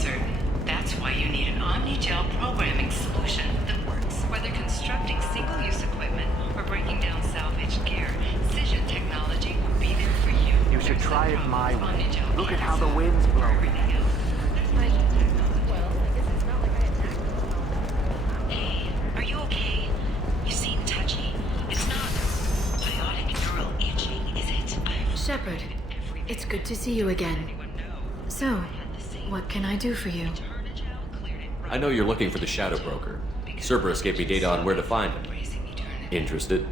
uncertain. That's why you need an Omni-Gel programming solution that works. Whether constructing single-use equipment or breaking down salvaged gear, Cision technology will be there for you. You should try it my way. Look at how the wind's blowing. Hey, are you okay? You seem touchy. It's not biotic neural itching, is it? Shepard, it's good to see you again. So, what can I do for you? I know you're looking for the Shadow Broker. Cerberus gave me data on where to find him. Interested?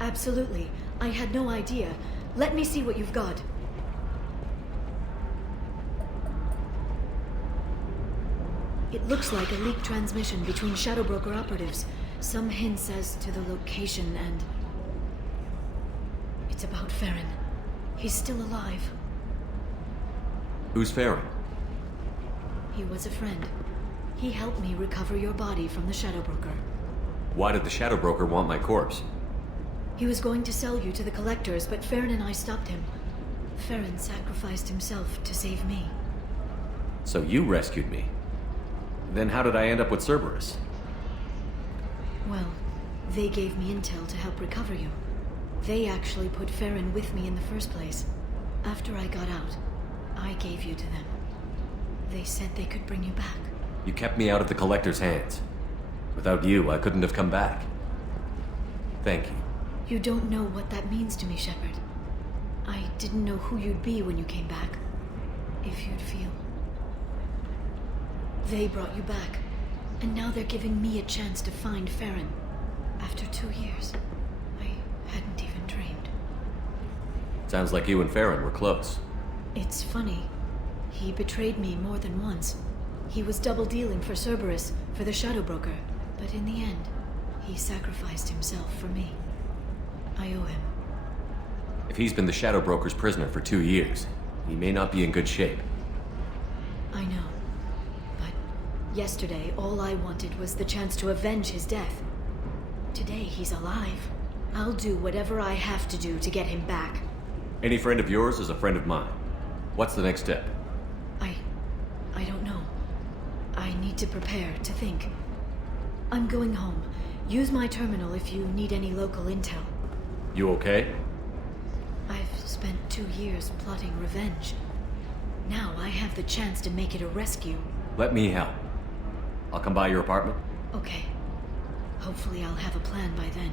Absolutely. I had no idea. Let me see what you've got. It looks like a leaked transmission between Shadow Broker operatives. Some hints as to the location and... It's about Farron. He's still alive. Who's Farron? He was a friend. He helped me recover your body from the Shadow Broker. Why did the Shadow Broker want my corpse? He was going to sell you to the collectors, but Farron and I stopped him. Farron sacrificed himself to save me. So you rescued me. Then how did I end up with Cerberus? Well, they gave me intel to help recover you. They actually put Farron with me in the first place. After I got out, I gave you to them. They said they could bring you back. You kept me out of the Collector's hands. Without you, I couldn't have come back. Thank you. You don't know what that means to me, Shepard. I didn't know who you'd be when you came back. If you'd feel. They brought you back, and now they're giving me a chance to find Farron. After 2 years, I hadn't even dreamed. Sounds like you and Farron were close. It's funny. He betrayed me more than once. He was double-dealing for Cerberus, for the Shadow Broker. But in the end, he sacrificed himself for me. I owe him. If he's been the Shadow Broker's prisoner for 2 years, he may not be in good shape. I know. But yesterday, all I wanted was the chance to avenge his death. Today, he's alive. I'll do whatever I have to do to get him back. Any friend of yours is a friend of mine. What's the next step? I don't know. I need to prepare, to think. I'm going home. Use my terminal if you need any local intel. You okay? I've spent 2 years plotting revenge. Now I have the chance to make it a rescue. Let me help. I'll come by your apartment. Okay. Hopefully I'll have a plan by then.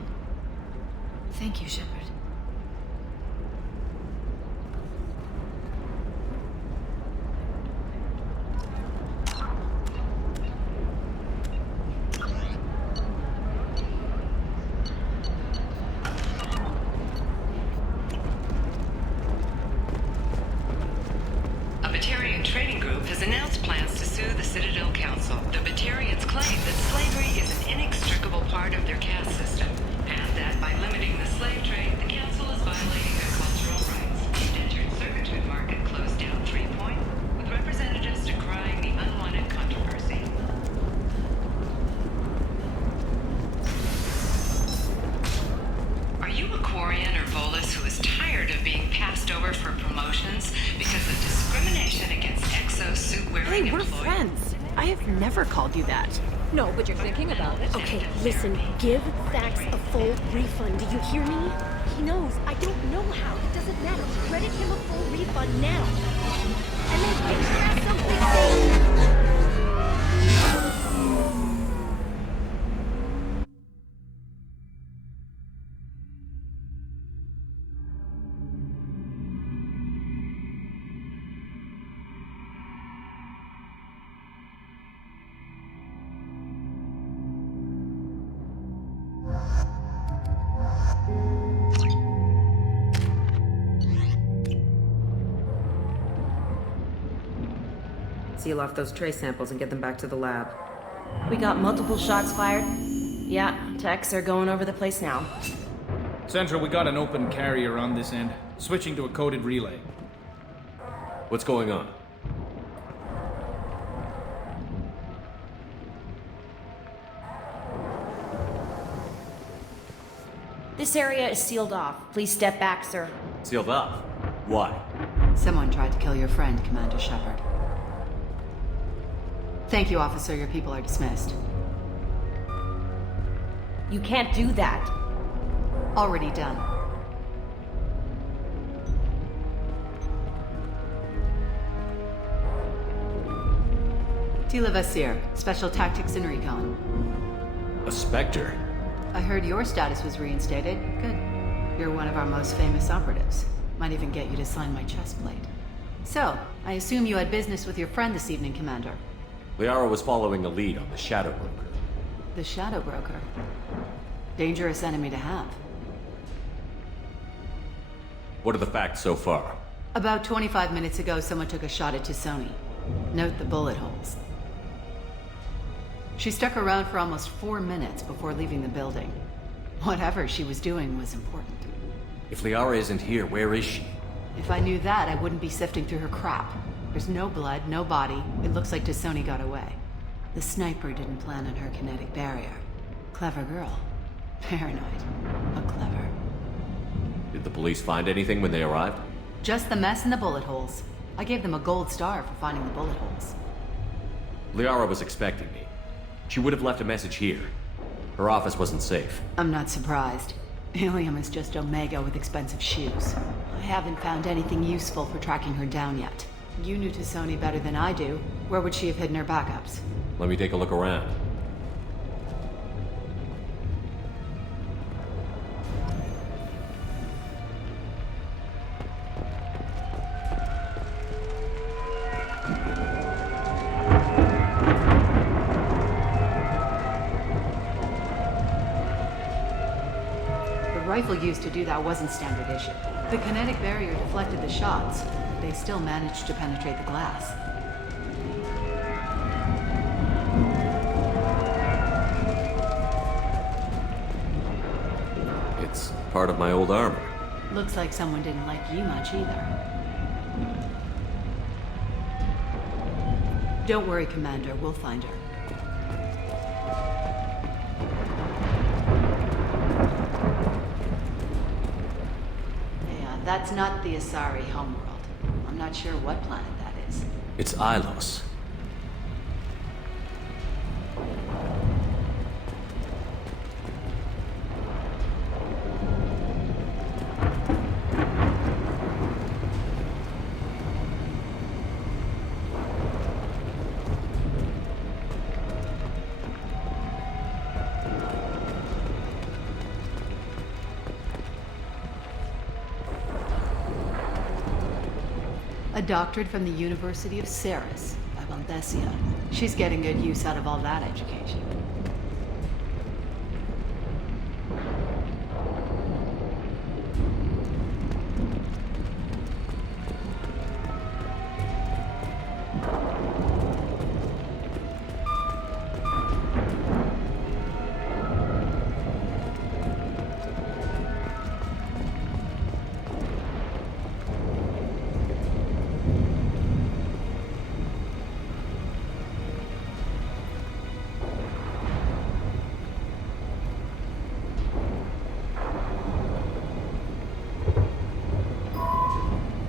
Thank you, Shepard. No, but you're thinking about it. Okay, listen, give Thax a full refund. Do you hear me? He knows. I don't know how. It doesn't matter. Credit him a full refund now. And then get your ass something. Seal off those trace samples and get them back to the lab. We got multiple shots fired. Yeah, techs are going over the place now. Central, we got an open carrier on this end. Switching to a coded relay. What's going on? This area is sealed off. Please step back, sir. Sealed off? Why? Someone tried to kill your friend, Commander Shepard. Thank you, officer. Your people are dismissed. You can't do that. Already done. Tila Vasir, Special Tactics and Recon. A Spectre? I heard your status was reinstated. Good. You're one of our most famous operatives. Might even get you to sign my chest plate. So, I assume you had business with your friend this evening, Commander. Liara was following a lead on the Shadow Broker. The Shadow Broker. Dangerous enemy to have. What are the facts so far? About 25 minutes ago, someone took a shot at Tisoni. Note the bullet holes. She stuck around for almost 4 minutes before leaving the building. Whatever she was doing was important. If Liara isn't here, where is she? If I knew that, I wouldn't be sifting through her crap. There's no blood, no body. It looks like Tisoni got away. The sniper didn't plan on her kinetic barrier. Clever girl. Paranoid, but clever. Did the police find anything when they arrived? Just the mess and the bullet holes. I gave them a gold star for finding the bullet holes. Liara was expecting me. She would have left a message here. Her office wasn't safe. I'm not surprised. Helium is just Omega with expensive shoes. I haven't found anything useful for tracking her down yet. You knew Tisoni better than I do. Where would she have hidden her backups? Let me take a look around. The rifle used to do that wasn't standard issue. The kinetic barrier deflected the shots. They still managed to penetrate the glass. It's part of my old armor. Looks like someone didn't like you much either. Don't worry, Commander. We'll find her. That's not the Asari homeworld. I'm not sure what planet that is. It's Ilos. A doctorate from the University of Ceres, by Valdesia. She's getting good use out of all that education.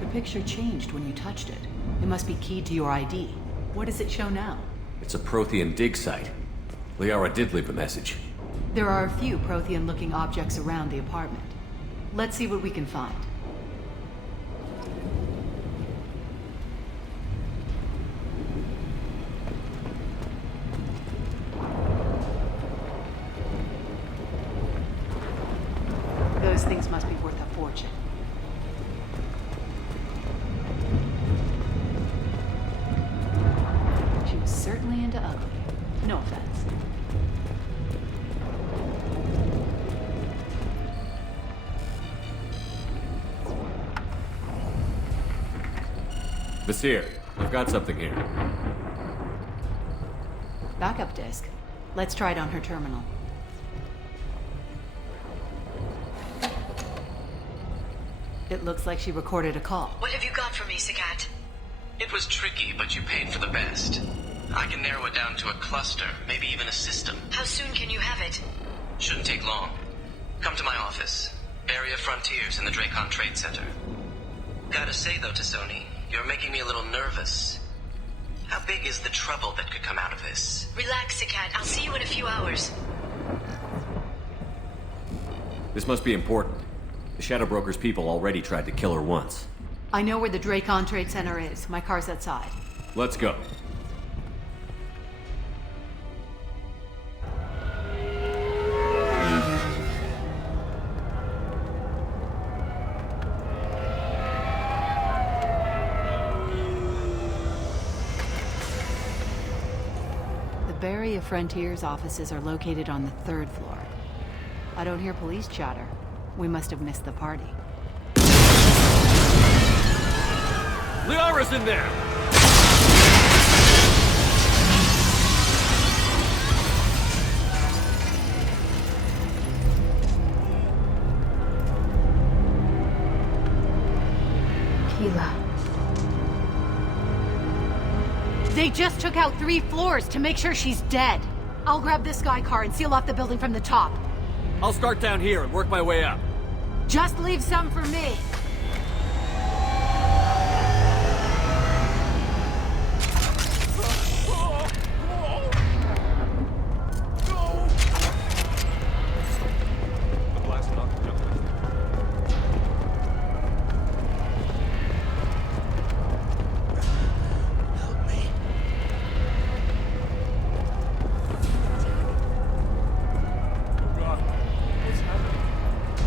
The picture changed when you touched it. It must be keyed to your ID. What does it show now? It's a Prothean dig site. Liara did leave a message. There are a few Prothean-looking objects around the apartment. Let's see what we can find. Those things must be worth a fortune. She was certainly into ugly. No offense. Vasir, I've got something here. Backup disk. Let's try it on her terminal. It looks like she recorded a call. What have you got for me, Sagat? It was tricky, but you paid for the best. I can narrow it down to a cluster, maybe even a system. How soon can you have it? Shouldn't take long. Come to my office. Area Frontiers in the Dracon Trade Center. Gotta say though, Tisoni, you're making me a little nervous. How big is the trouble that could come out of this? Relax, Cat. I'll see you in a few hours. This must be important. The Shadow Broker's people already tried to kill her once. I know where the Dracon Trade Center is. My car's outside. Let's go. The Barrier Frontiers offices are located on the 3rd floor. I don't hear police chatter. We must have missed the party. Liara's in there! Keela. They just took out 3 floors to make sure she's dead. I'll grab this Sky car and seal off the building from the top. I'll start down here and work my way up. Just leave some for me.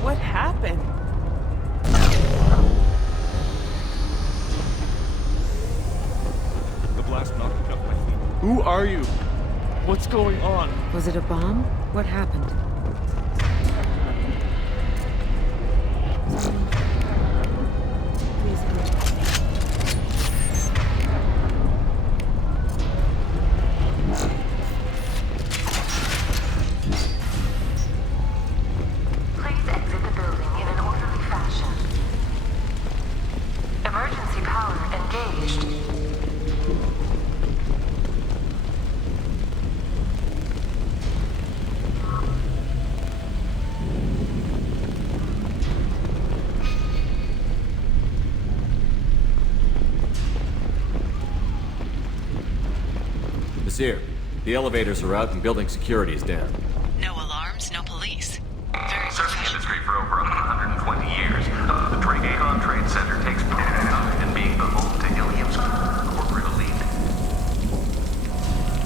What happened? The blast knocked me off my feet. Who are you? What's going on? Was it a bomb? What happened? Please exit the building in an orderly fashion. Emergency power engaged. Basir, the elevators are out and building security is down. No alarms, no police. Searching industry for over 120 years. The Dracon Trade Center takes pride in being the home to Ilium's corporate elite.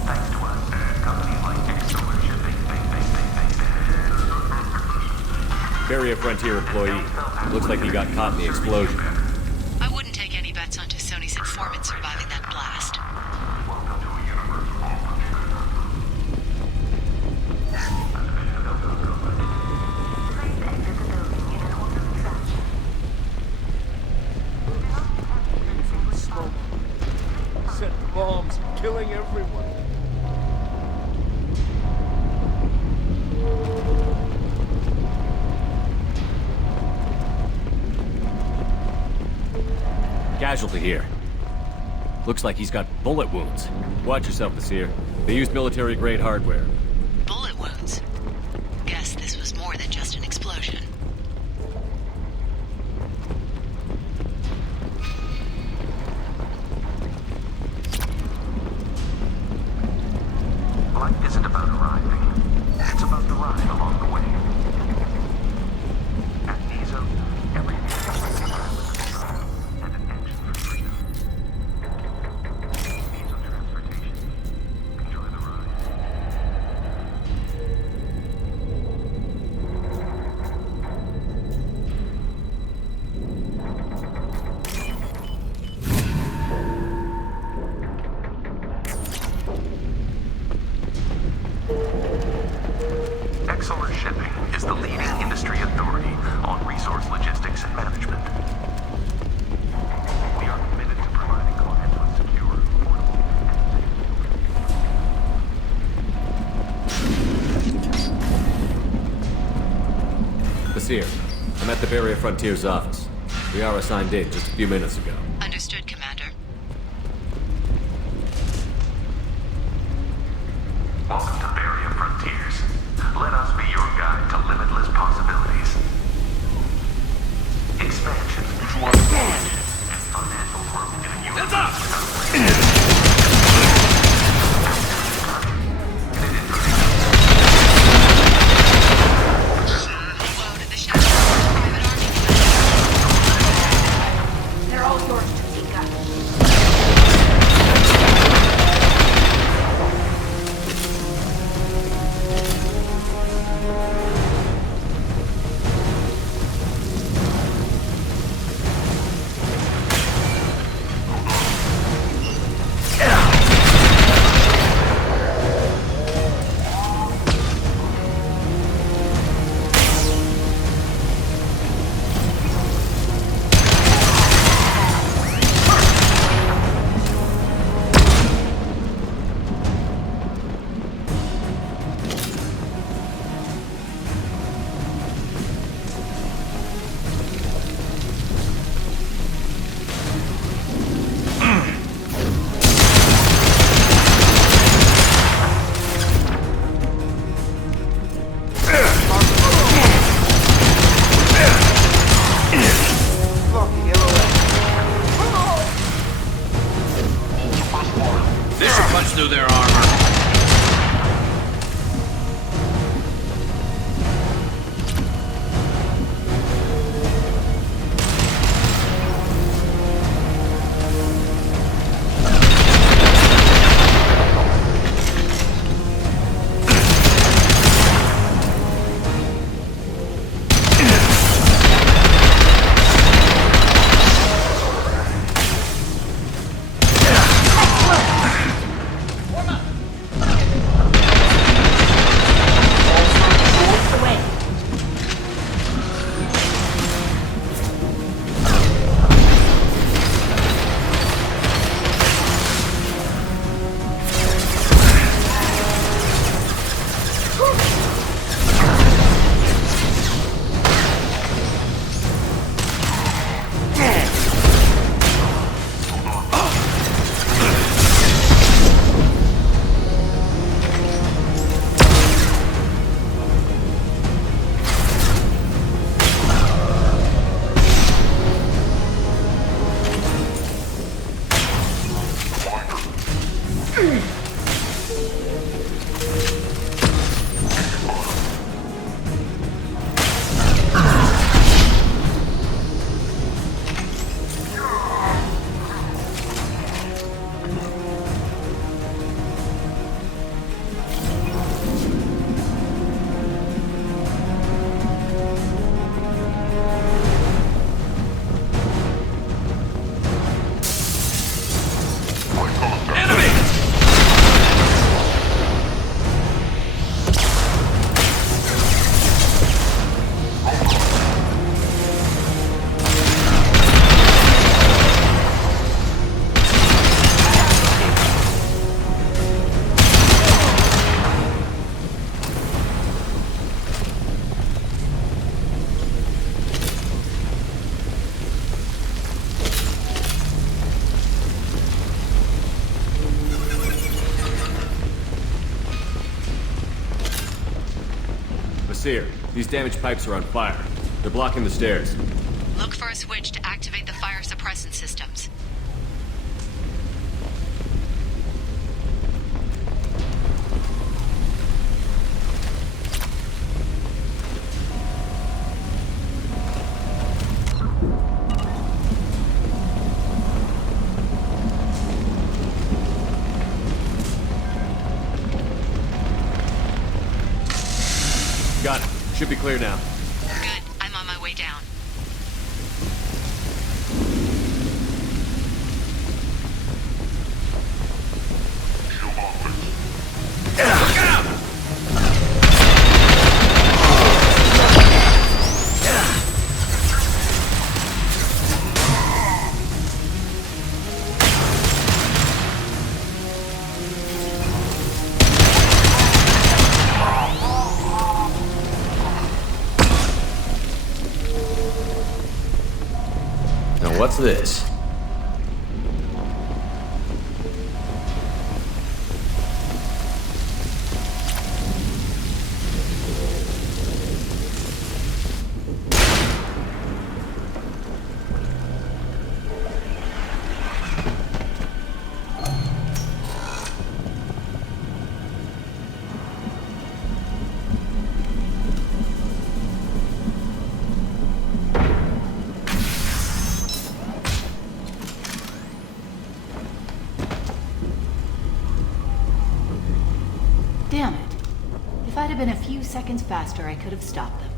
Thanks to us, companies like Exolar Shipping, Barrier Frontier employee. Looks like he got caught in the explosion. I wouldn't take any bets onto Sony's informant surviving that blast. Set bombs, killing everyone. Casualty here. Looks like he's got bullet wounds. Watch yourself, Basir. They used military-grade hardware. Bullet wounds. Guess this was more than just an explosion. Life isn't about arriving. It's about the ride along the way. At Nizo, everything is like a pilot and an engine for freedom. Nizo Transportation. Enjoy the ride. Exolar Shipping is the leading industry authority on resource logistics and management. We are committed to providing clients with secure, affordable, Basir, I'm at the Barrier Frontier's office. Liara signed in just a few minutes ago. Understood, Commander. Welcome to Barrier Frontiers. Let us be your guide to limitless possibilities. Expansion. And financial growth in a universe without limits. cuts through their armor. Seer, these damaged pipes are on fire. They're blocking the stairs. Look for a switch to activate the fire suppressant systems. Got it. Should be clear now. Good. I'm on my way down. What's this? Damn it. If I'd have been a few seconds faster, I could have stopped them.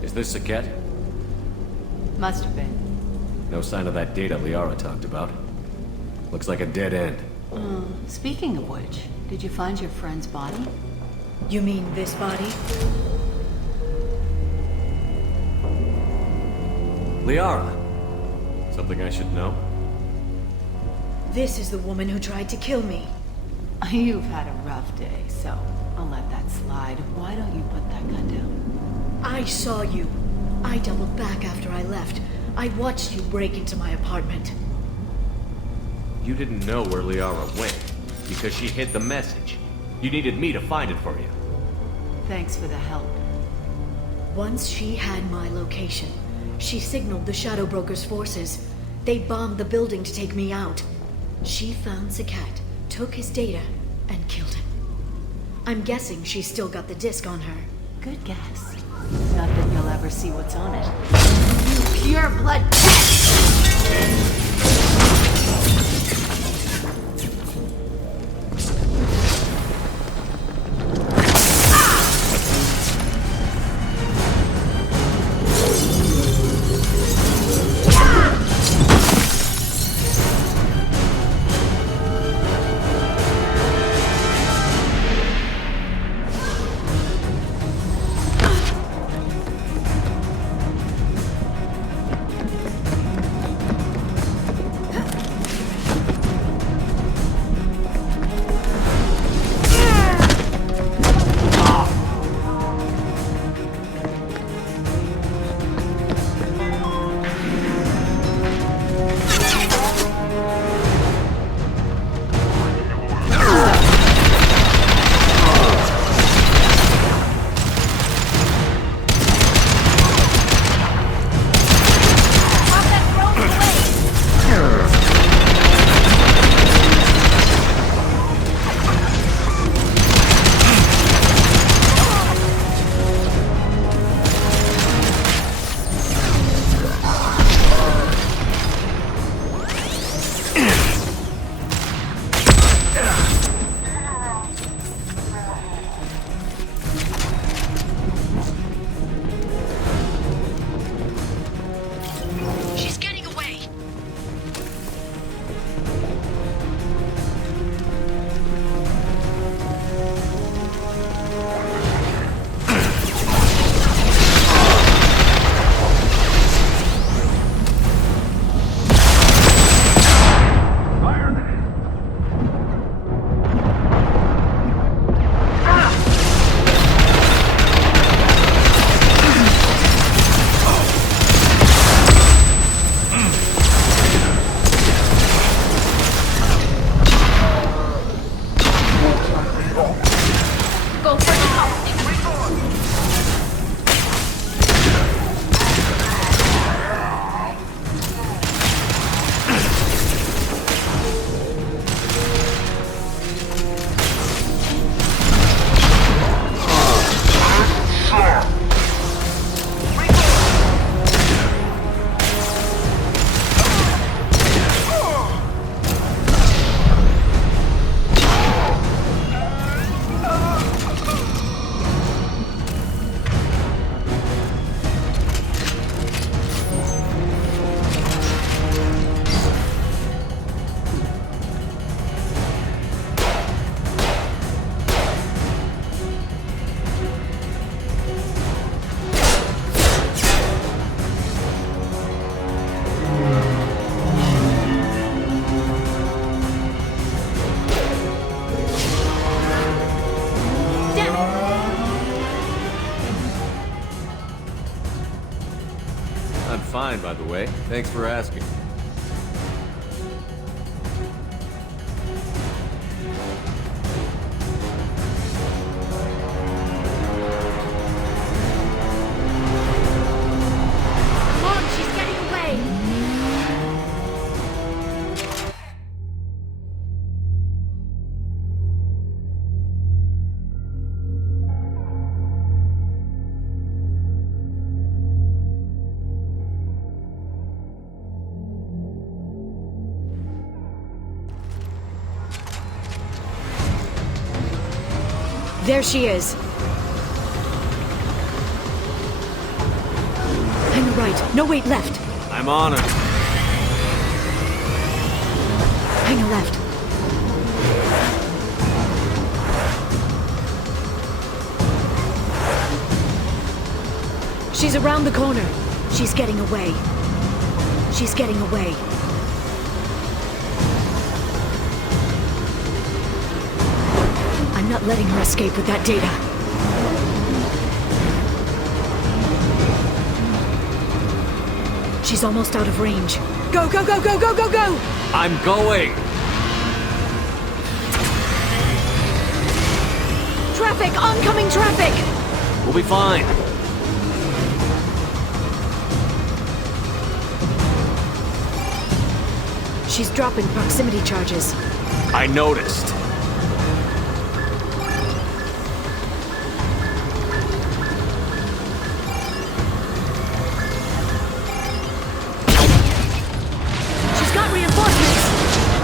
Is this Saket? Must have been. No sign of that data Liara talked about. Looks like a dead end. Speaking of which, did you find your friend's body? You mean this body? Liara! Something I should know? This is the woman who tried to kill me. You've had a rough day, so I'll let that slide. Why don't you put that gun down? I saw you. I doubled back after I left. I watched you break into my apartment. You didn't know where Liara went, because she hid the message. You needed me to find it for you. Thanks for the help. Once she had my location, she signaled the Shadow Broker's forces. They bombed the building to take me out. She found Sakat, took his data, and killed him. I'm guessing she's still got the disc on her. Good guess. Not that you'll ever see what's on it. You pure blood pest! I'm fine, by the way. Thanks for asking. There she is. Hang a right. No, wait, left. I'm on her. Hang a left. She's around the corner. She's getting away. She's getting away. I'm not letting her escape with that data. She's almost out of range. Go, go, go, go, go, go, go! I'm going! Traffic! Oncoming traffic! We'll be fine. She's dropping proximity charges. I noticed. She's got reinforcements!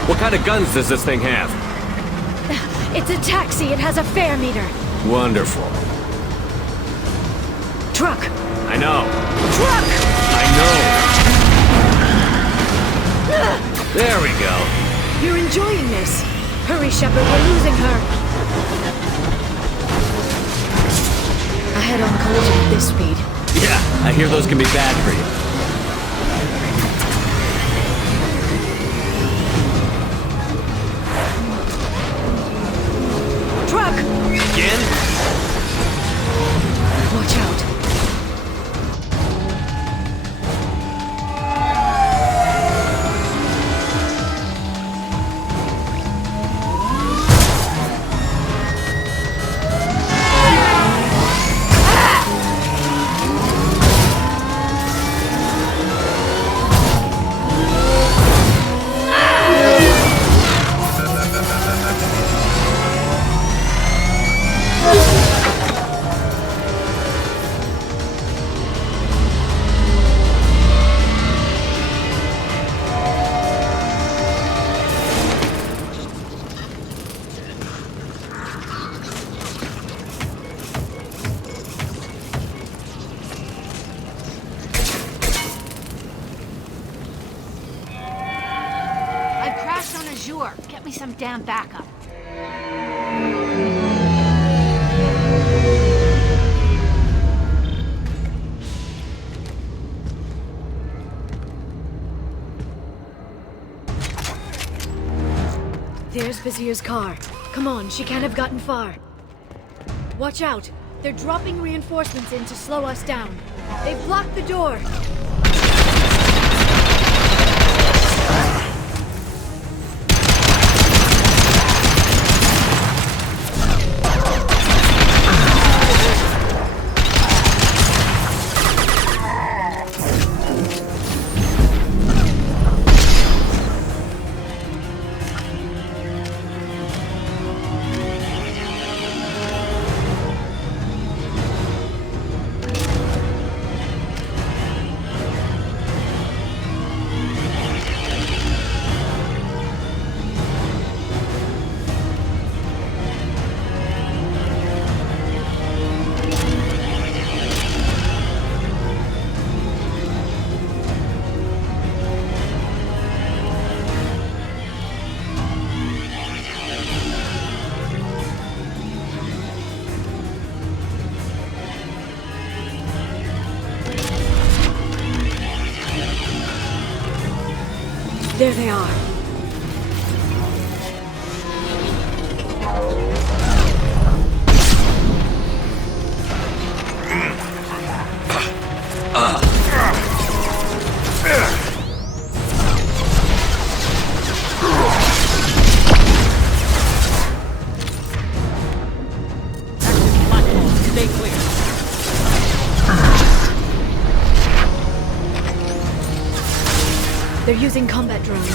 What kind of guns does this thing have? It's a taxi. It has a fare meter. Wonderful. Truck! I know. Truck! I know. There we go. You're enjoying this. Hurry, Shepard. We're losing her. A head-on collision at this speed. Yeah, I hear those can be bad for you. Truck! Again? Watch out. Get me some damn backup. There's Vizier's car. Come on, she can't have gotten far. Watch out! They're dropping reinforcements in to slow us down. They've blocked the door! There they are. Stay clear. They're using combat drones.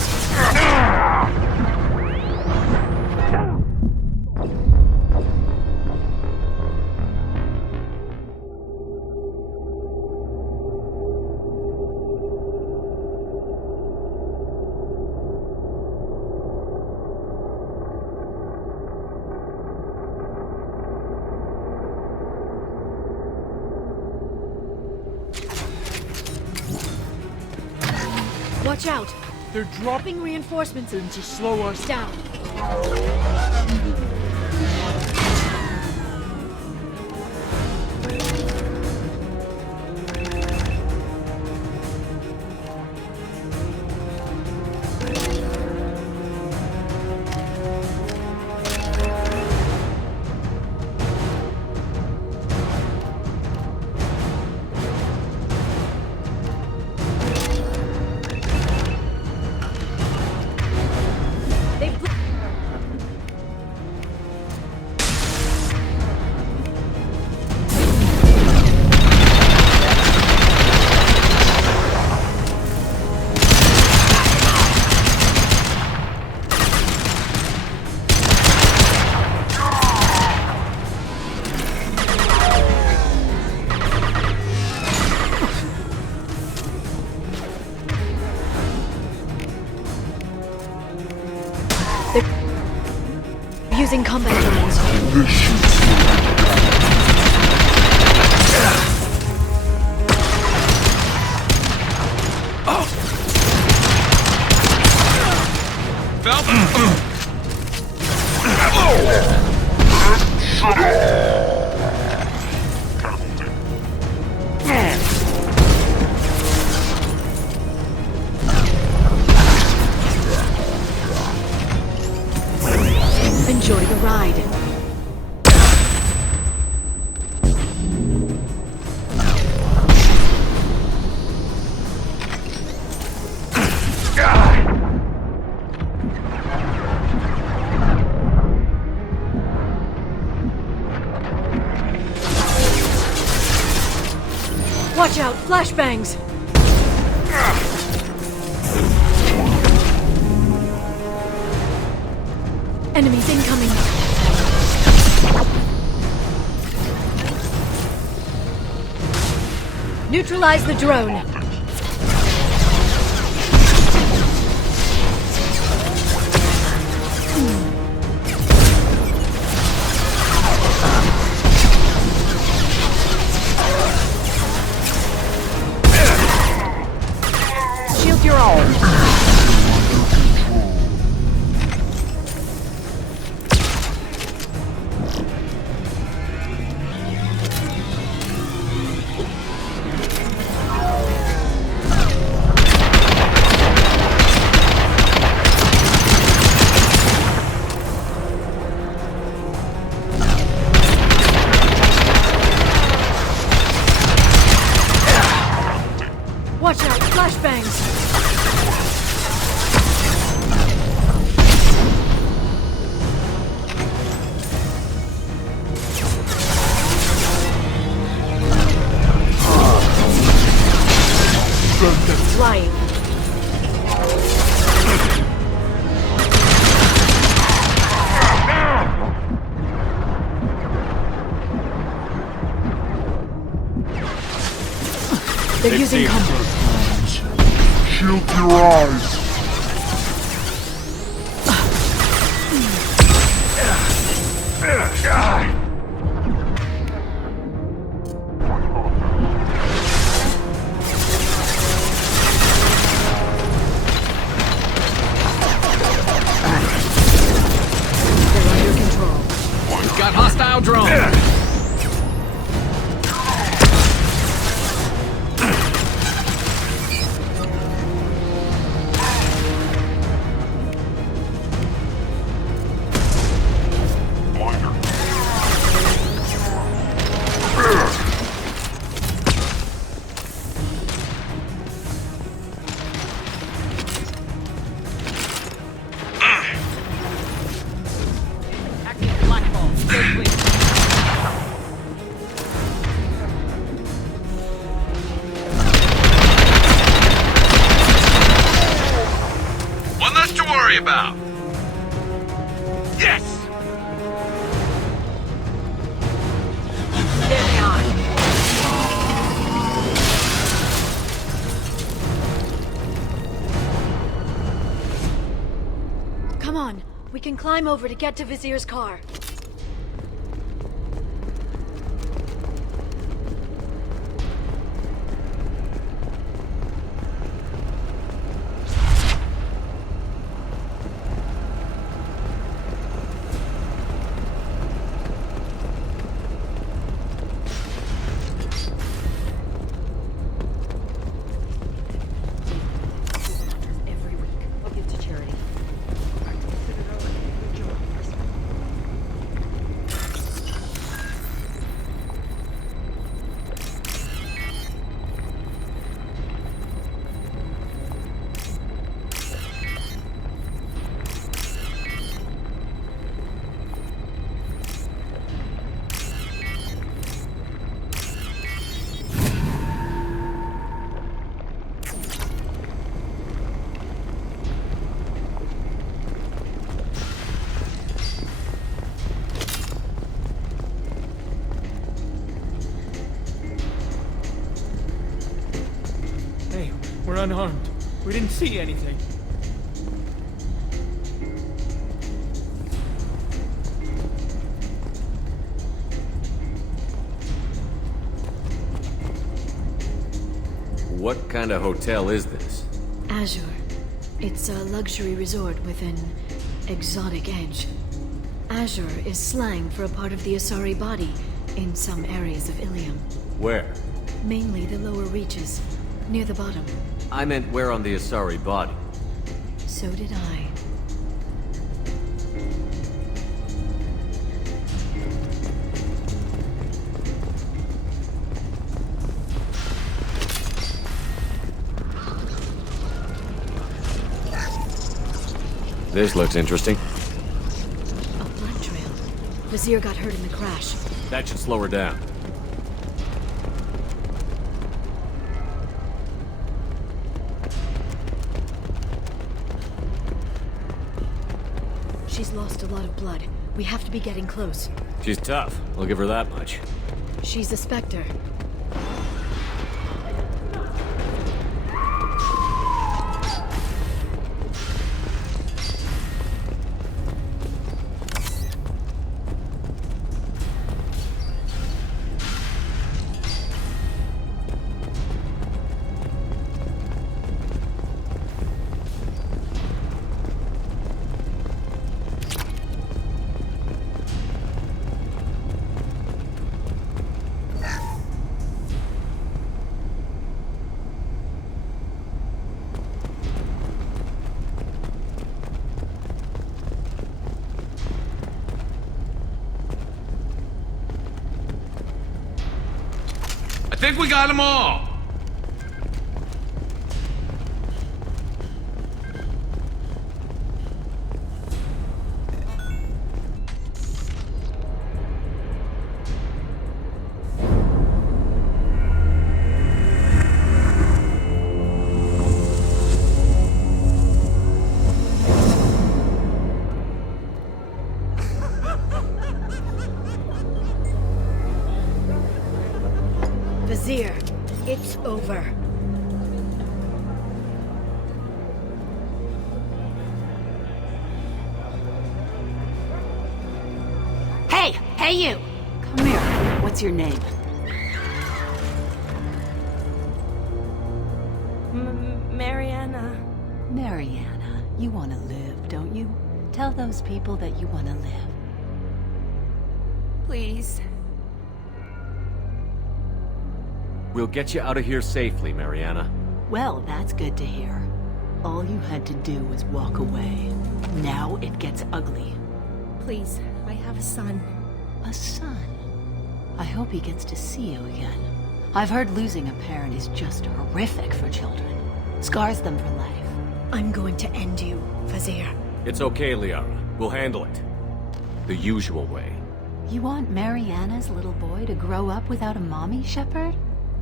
Watch out! They're dropping reinforcements in to slow us down. They're using combat drones. Enjoy the ride. Watch out, flashbangs! Enemies incoming! Neutralize the drone! Shield your own! Watch out, flashbangs! Flying. They're using combat. Shield your eyes. They're under control. We've got hostile drones! One less to worry about. Yes! There they are. Come on, we can climb over to get to Vizier's car. Every week, I'll give to charity. Hey, we're unarmed. We didn't see anything. What kind of hotel is this? Azure. It's a luxury resort with an exotic edge. Azure is slang for a part of the Asari body in some areas of Ilium. Where? Mainly the lower reaches, near the bottom. I meant where on the Asari body. So did I. This looks interesting. A blood trail. Vizier got hurt in the crash. That should slow her down. She's lost a lot of blood. We have to be getting close. She's tough. I'll give her that much. She's a Spectre. I think we got them all! Vizier, it's over. Hey! Hey, you! Come here. What's your name? Mariana. Mariana. You want to live, don't you? Tell those people that you want to live. Please. We'll get you out of here safely, Mariana. Well, that's good to hear. All you had to do was walk away. Now it gets ugly. Please, I have a son. A son? I hope he gets to see you again. I've heard losing a parent is just horrific for children. Scars them for life. I'm going to end you, Vizier. It's okay, Liara. We'll handle it. The usual way. You want Mariana's little boy to grow up without a mommy, Shepard?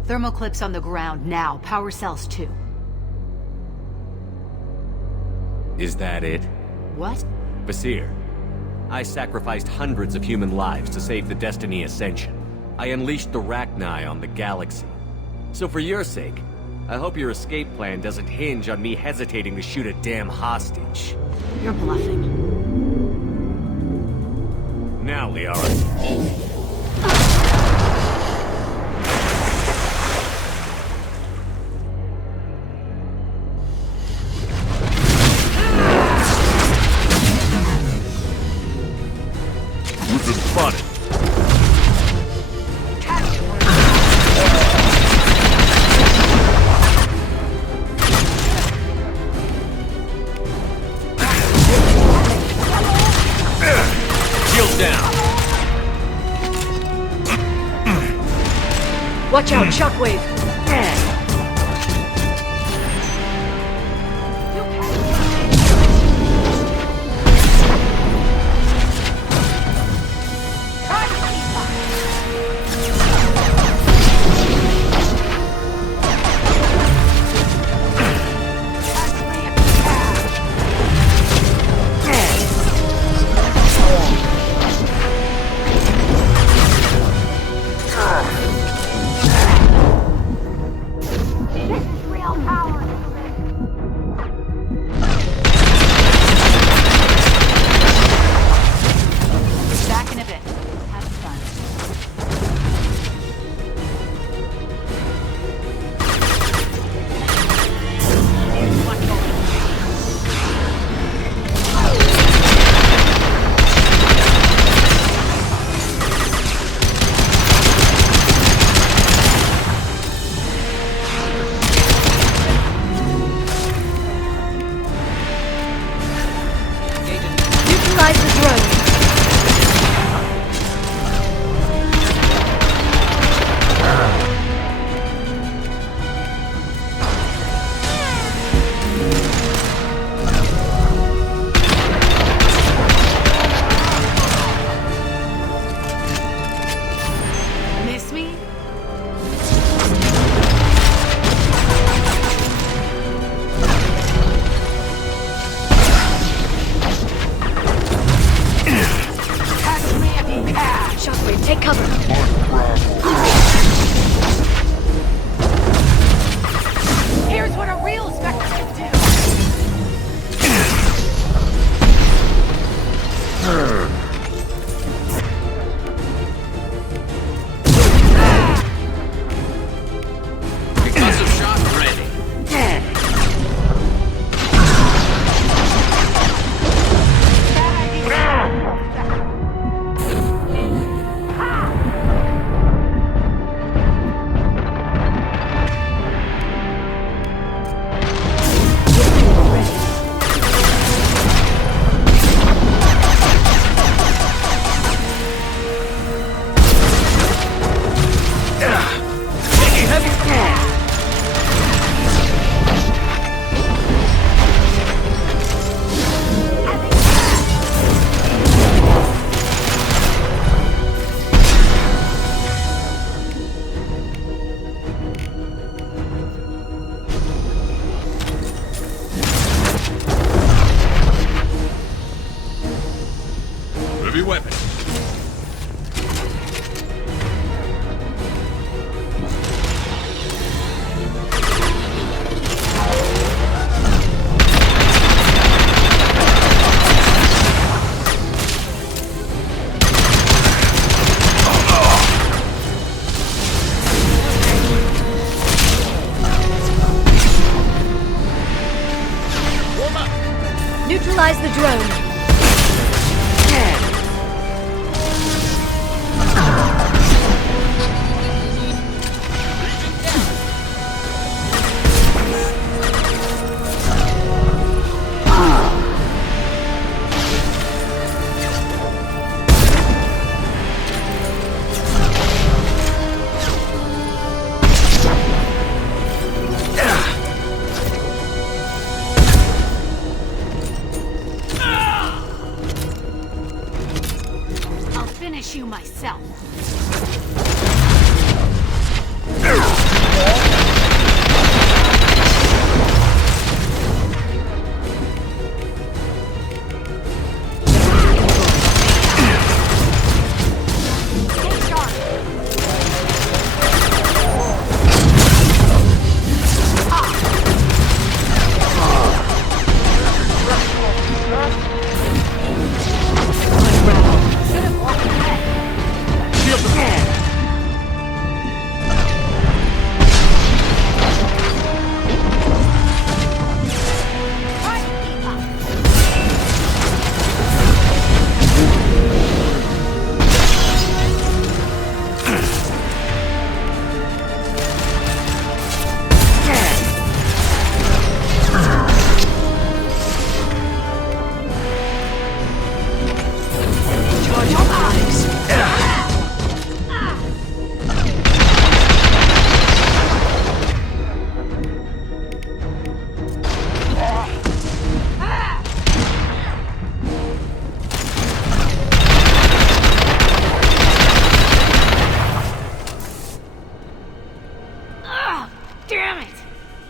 Thermal clips on the ground now. Power cells too. Is that it? What? Vizier, I sacrificed hundreds of human lives to save the Destiny Ascension. I unleashed the Rachni on the galaxy. So for your sake, I hope your escape plan doesn't hinge on me hesitating to shoot a damn hostage. You're bluffing. Now, Liara. Watch out, shockwave! Take cover. Here's what a real Spectre can do. Concussive shot ready. Heavy weapon. Neutralize the drone. Finish you myself.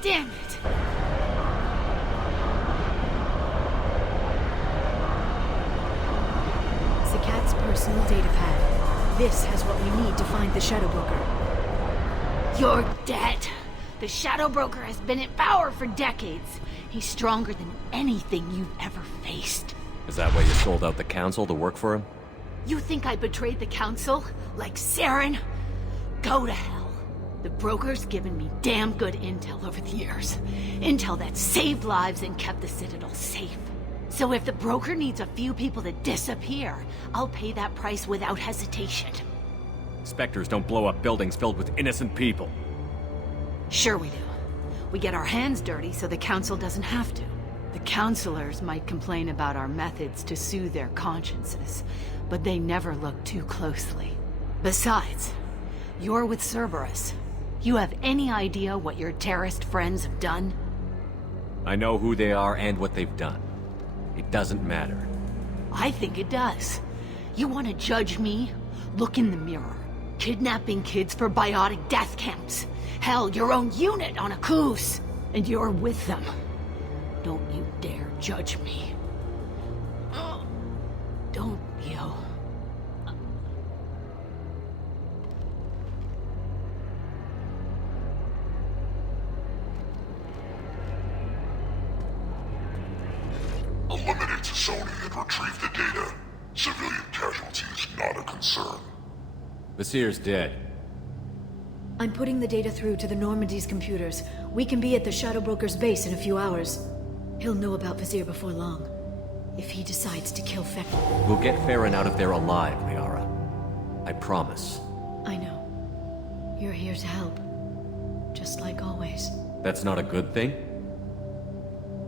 Damn it! Zakat's personal data pad. This has what we need to find the Shadow Broker. You're dead. The Shadow Broker has been in power for decades. He's stronger than anything you've ever faced. Is that why you sold out the Council to work for him? You think I betrayed the Council? Like Saren? Go to hell. The Broker's given me damn good intel over the years. Intel that saved lives and kept the Citadel safe. So if the Broker needs a few people to disappear, I'll pay that price without hesitation. Spectres don't blow up buildings filled with innocent people. Sure we do. We get our hands dirty so the Council doesn't have to. The Councilors might complain about our methods to soothe their consciences, but they never look too closely. Besides, you're with Cerberus. You have any idea what your terrorist friends have done? I know who they are and what they've done. It doesn't matter. I think it does. You want to judge me? Look in the mirror. Kidnapping kids for biotic death camps. Hell, your own unit on a cruise. And you're with them. Don't you dare judge me. Don't you? Sony and retrieve the data. Civilian casualties not a concern. Vasir's dead. I'm putting the data through to the Normandy's computers. We can be at the Shadow Broker's base in a few hours. He'll know about Vasir before long. If he decides to kill Farron. We'll get Farron out of there alive, Liara. I promise. I know. You're here to help. Just like always. That's not a good thing?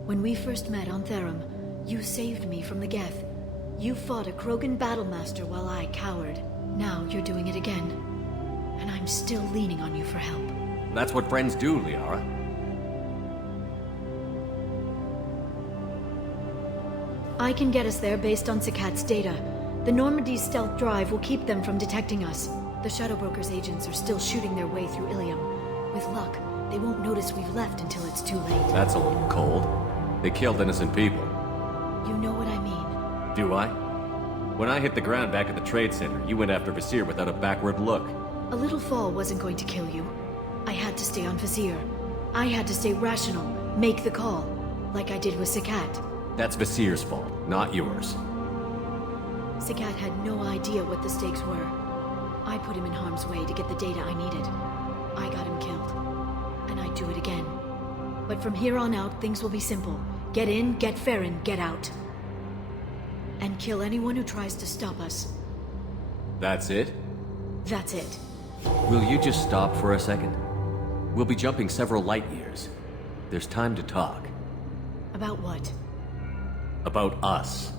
When we first met on Therum, you saved me from the Geth. You fought a Krogan battlemaster while I cowered. Now you're doing it again. And I'm still leaning on you for help. That's what friends do, Liara. I can get us there based on Sakat's data. The Normandy's stealth drive will keep them from detecting us. The Shadow Broker's agents are still shooting their way through Ilium. With luck, they won't notice we've left until it's too late. That's a little cold. They killed innocent people. You know what I mean. Do I? When I hit the ground back at the trade center, you went after Vasir without a backward look. A little fall wasn't going to kill you. I had to stay on Vasir. I had to stay rational, make the call, like I did with Sakat. That's Vasir's fault, not yours. Sakat had no idea what the stakes were. I put him in harm's way to get the data I needed. I got him killed. And I'd do it again. But from here on out, things will be simple. Get in, get Farron, get out. And kill anyone who tries to stop us. That's it? That's it. Will you just stop for a second? We'll be jumping several light years. There's time to talk. About what? About us.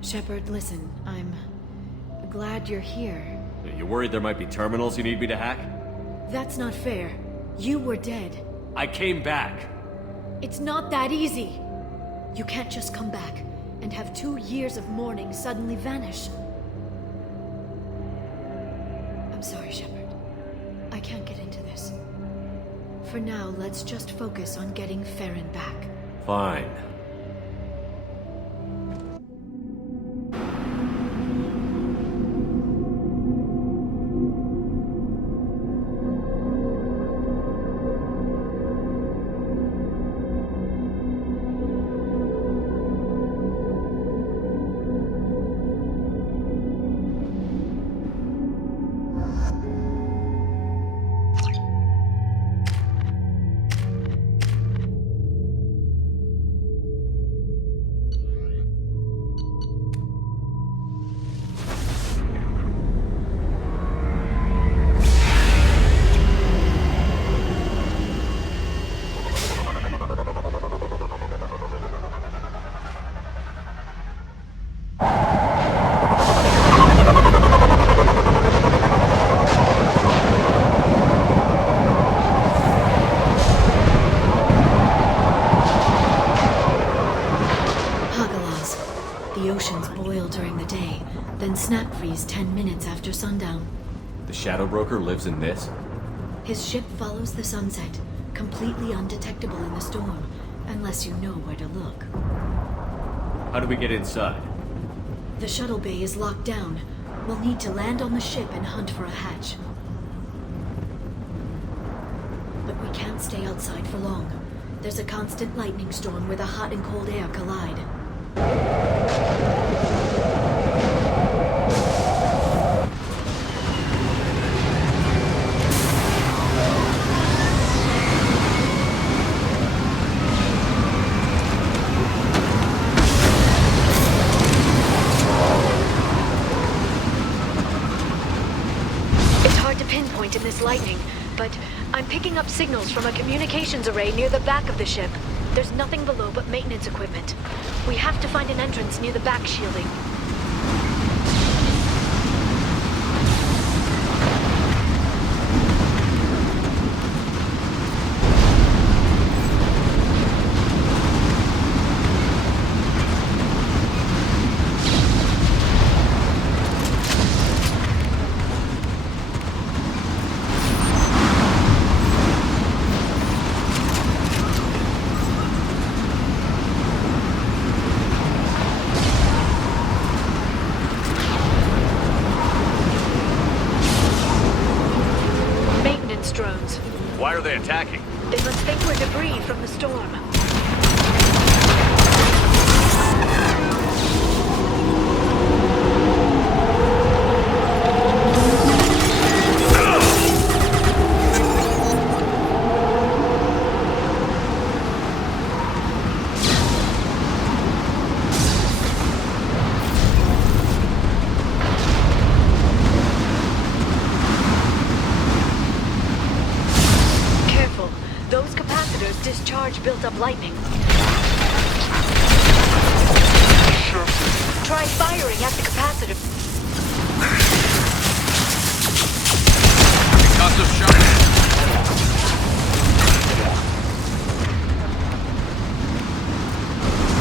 Shepard, listen, I'm glad you're here. You worried there might be terminals you need me to hack? That's not fair. You were dead. I came back. It's not that easy. You can't just come back and have 2 years of mourning suddenly vanish. I'm sorry, Shepard. I can't get into this. For now, let's just focus on getting Farron back. Fine. Snap freeze 10 minutes after sundown. The Shadow Broker lives in this? His ship follows the sunset, completely undetectable in the storm, unless you know where to look. How do we get inside? The shuttle bay is locked down. We'll need to land on the ship and hunt for a hatch. But we can't stay outside for long. There's a constant lightning storm where the hot and cold air collide. In this lightning, but I'm picking up signals from a communications array near the back of the ship. There's nothing below but maintenance equipment. We have to find an entrance near the back shielding. Why are they attacking? They must think we're debris from the storm. built up lightning. Try firing at the capacitor. Concussive shock.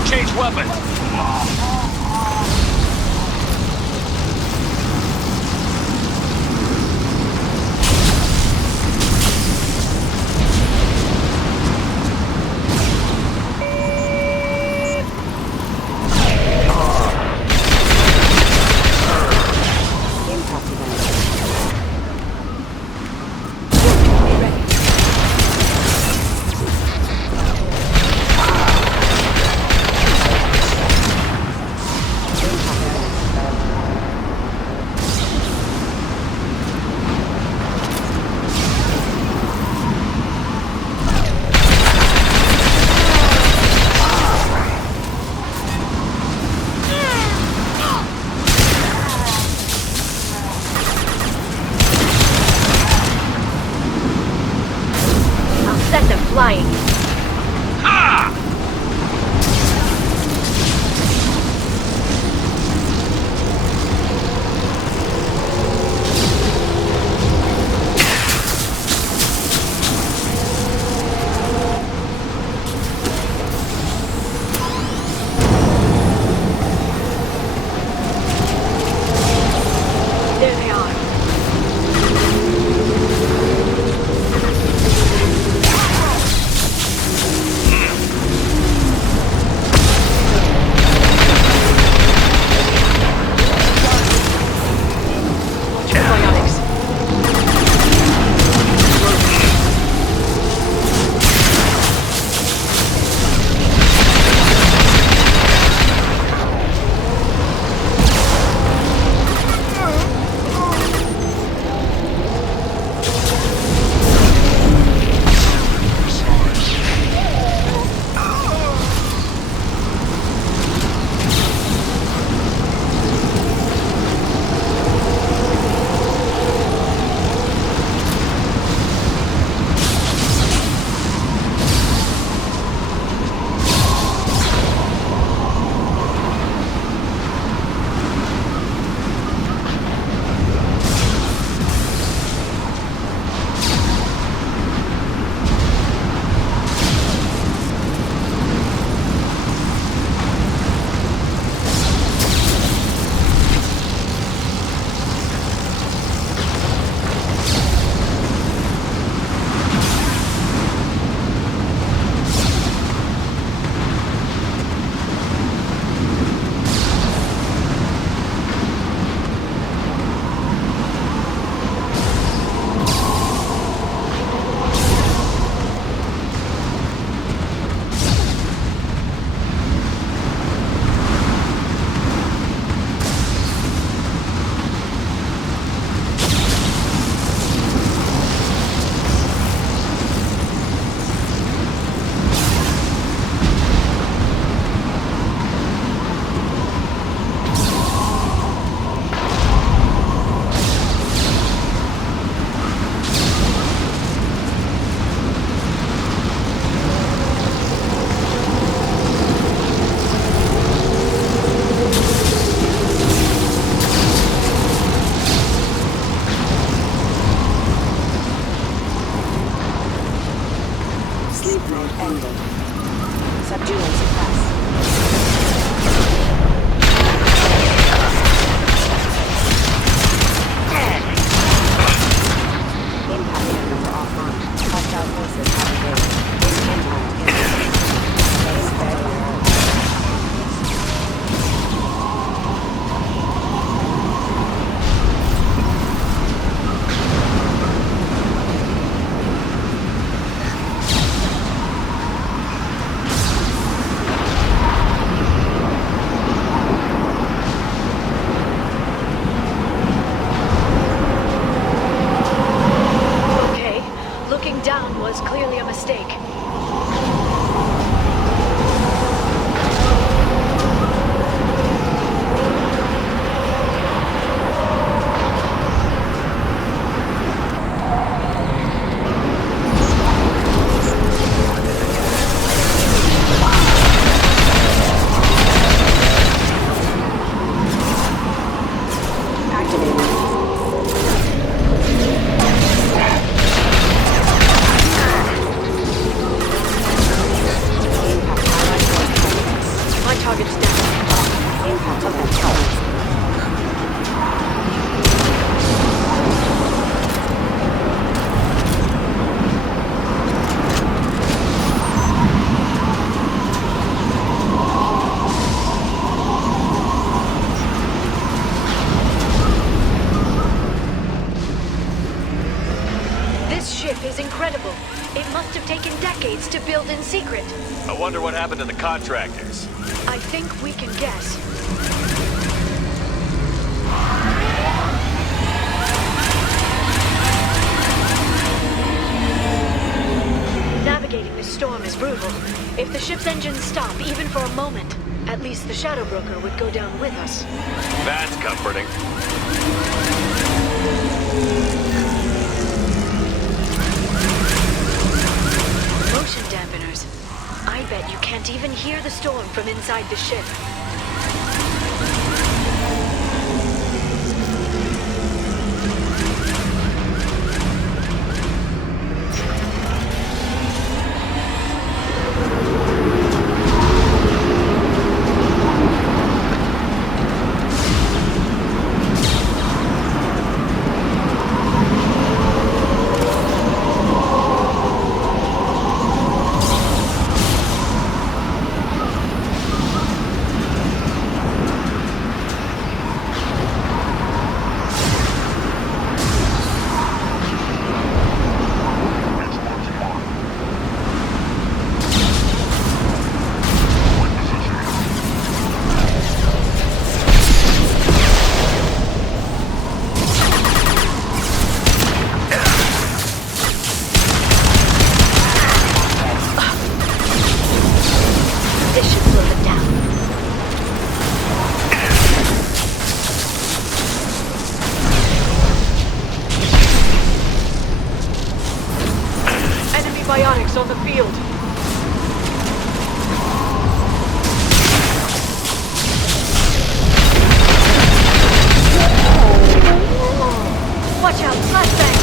Change weapon. build in secret. I wonder what happened to the contractors. I think we can guess. Navigating this storm is brutal. If the ship's engines stop, even for a moment, at least the Shadow Broker would go down with us. That's comforting. Motion dampeners. I bet you can't even hear the storm from inside the ship. Biotics on the field. Watch out, flashbang!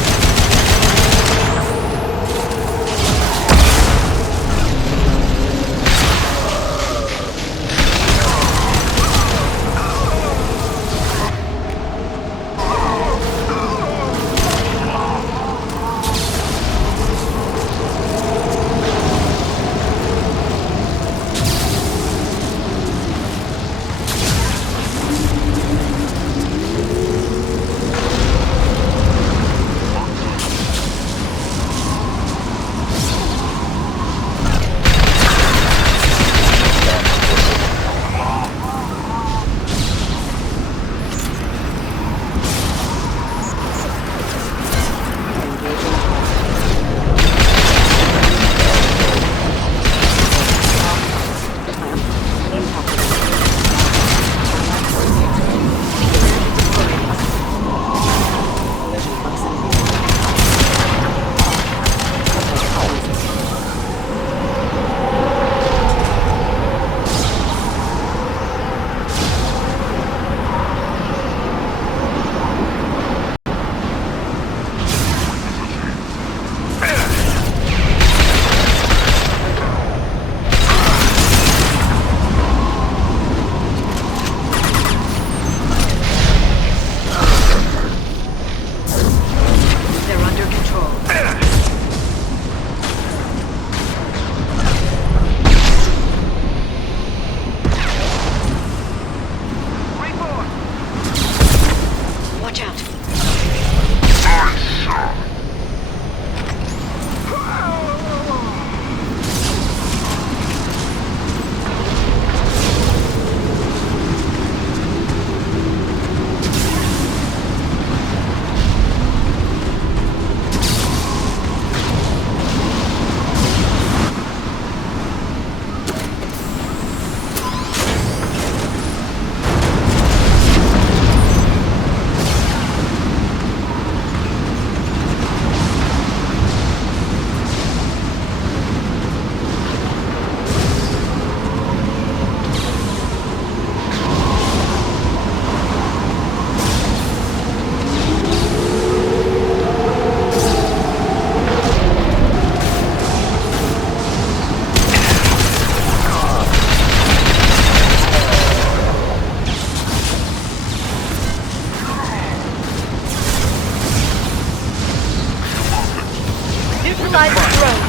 Neutralize the drone.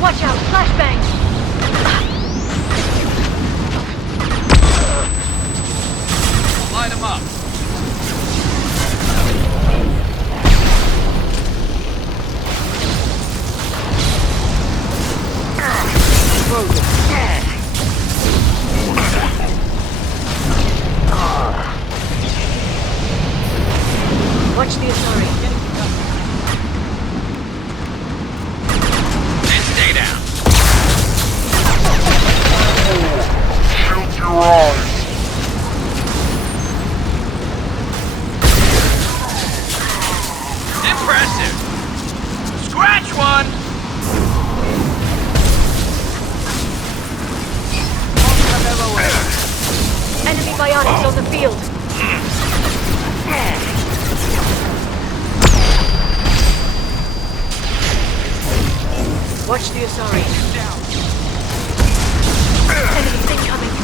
Watch out, flashbang! Light him up. biotics on the field. Watch the Asari. Enemy incoming.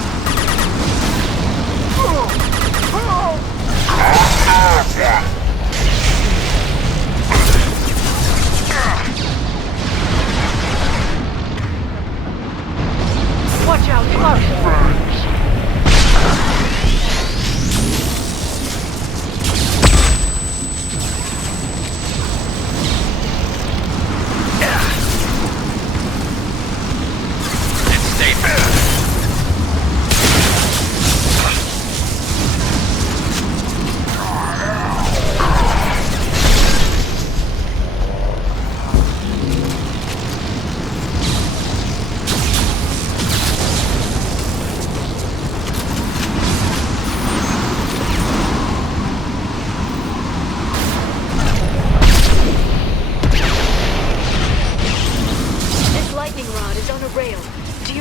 Watch out, close.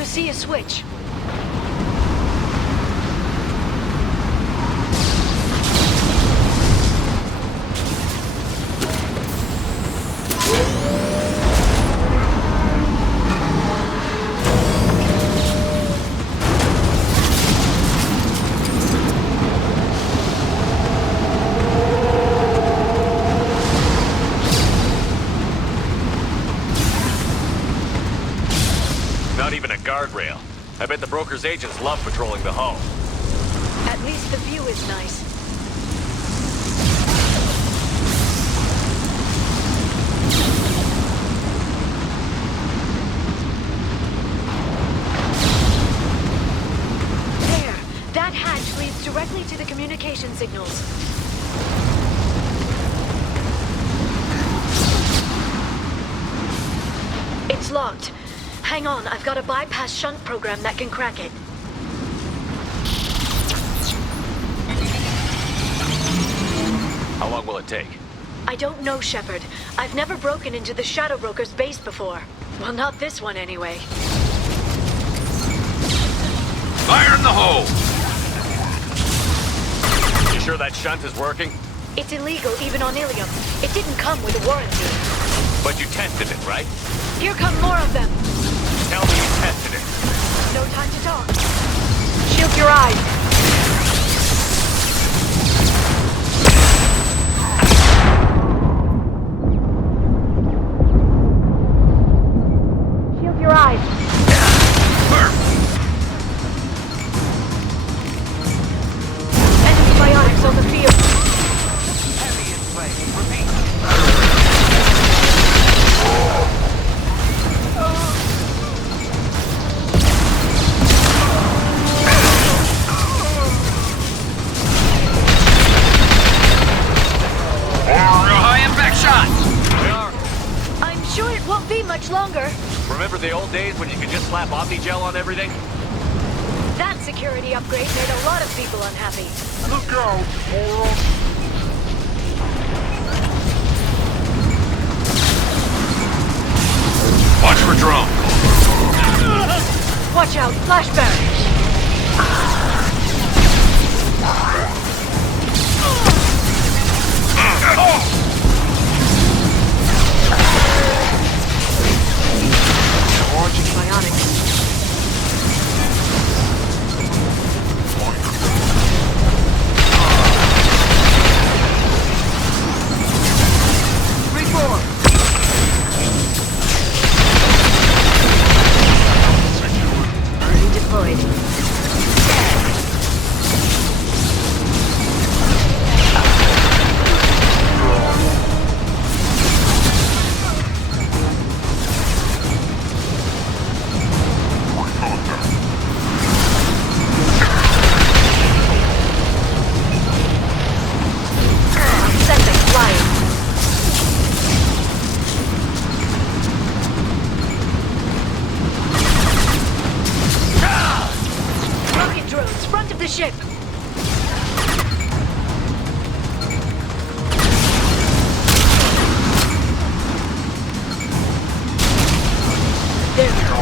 See a switch. Not even a guardrail. I bet the broker's agents love patrolling the hull. At least the view is nice. There! That hatch leads directly to the communication signals. It's locked. Hang on, I've got a bypass shunt program that can crack it. How long will it take? I don't know, Shepard. I've never broken into the Shadow Broker's base before. Well, not this one anyway. Fire in the hole! You sure that shunt is working? It's illegal even on Ilium. It didn't come with a warranty. But you tested it, right? Here come more of them. Tell me you tested it. No time to talk. Shield your eyes. Shield your eyes. Enemy biotics on the field. Heavy in play. Repeat. Much longer. Remember the old days when you could just slap Omnigel on everything? That security upgrade made a lot of people unhappy. Look out, moron! Watch for drone. Watch out, flashbang. Launching bionics. Reform. Already deployed. Ship. There we go.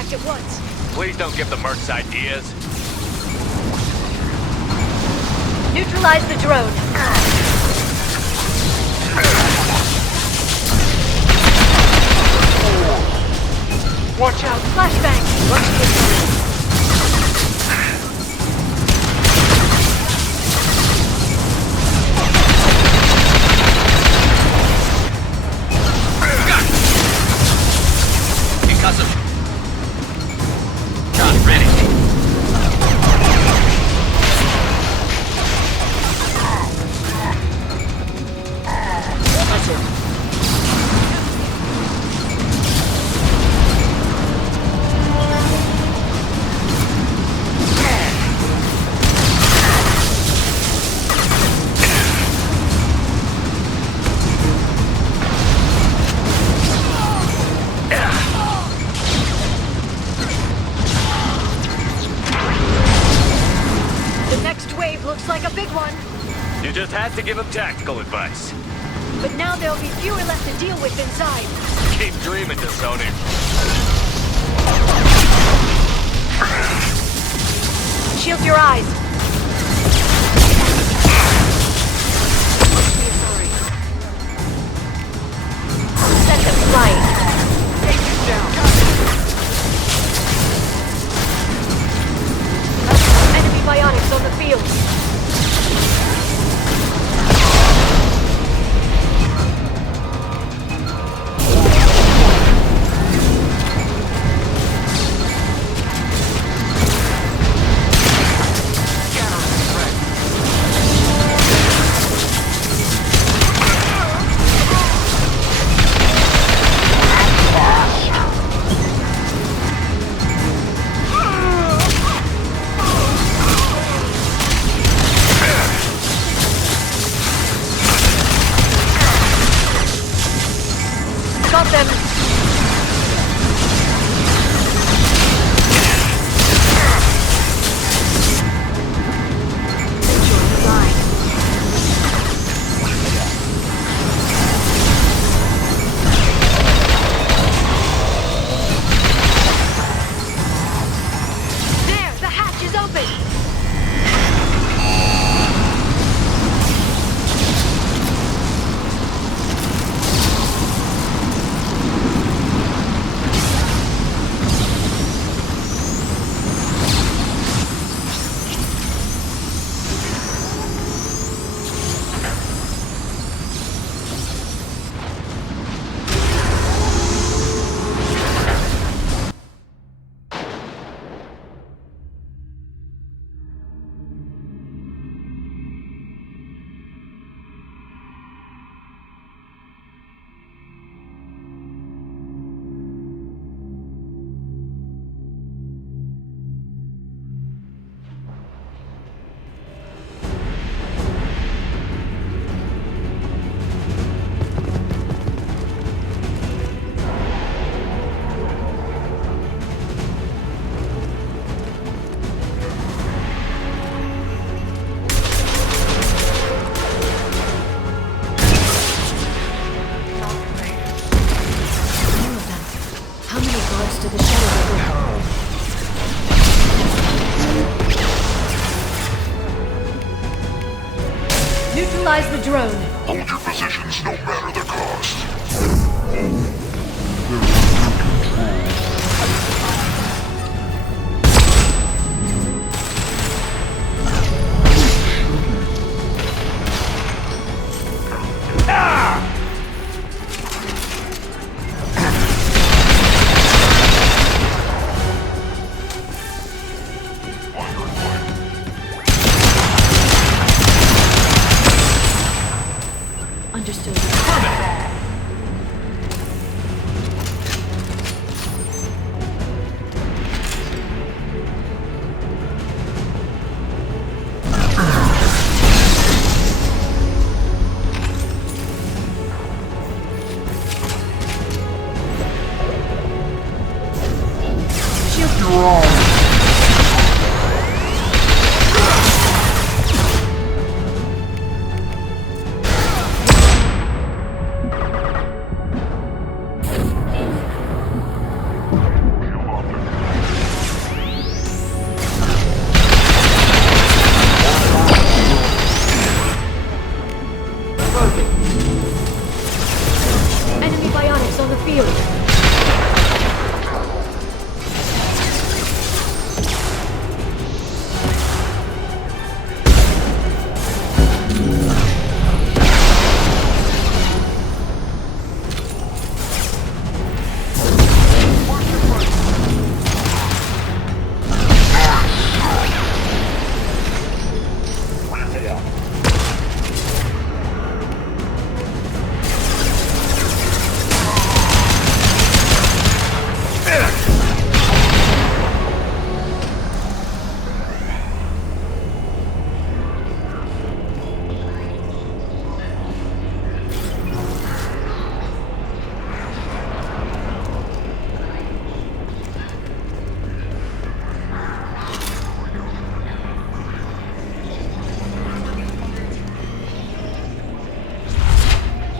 impact at once. Please don't give the mercs ideas. Neutralize the drone. Watch out. Flashbang. Launch the instrument. You just had to give him tactical advice. But now there'll be fewer left to deal with inside. Keep dreaming, Sony. Shield your eyes. Set them flying. Take them down. Enemy biotics on the field. Got them! Enjoy the ride. There! The hatch is open! Neutralize the drone. Hold your positions no matter the cost. Understood. You're wrong. Enemy bionics on the field.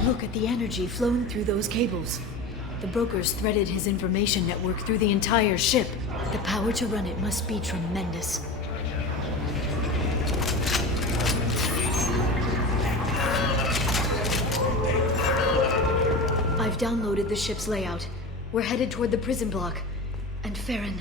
Look at the energy flowing through those cables. The brokers threaded his information network through the entire ship. The power to run it must be tremendous. I've downloaded the ship's layout. We're headed toward the prison block. And Farron.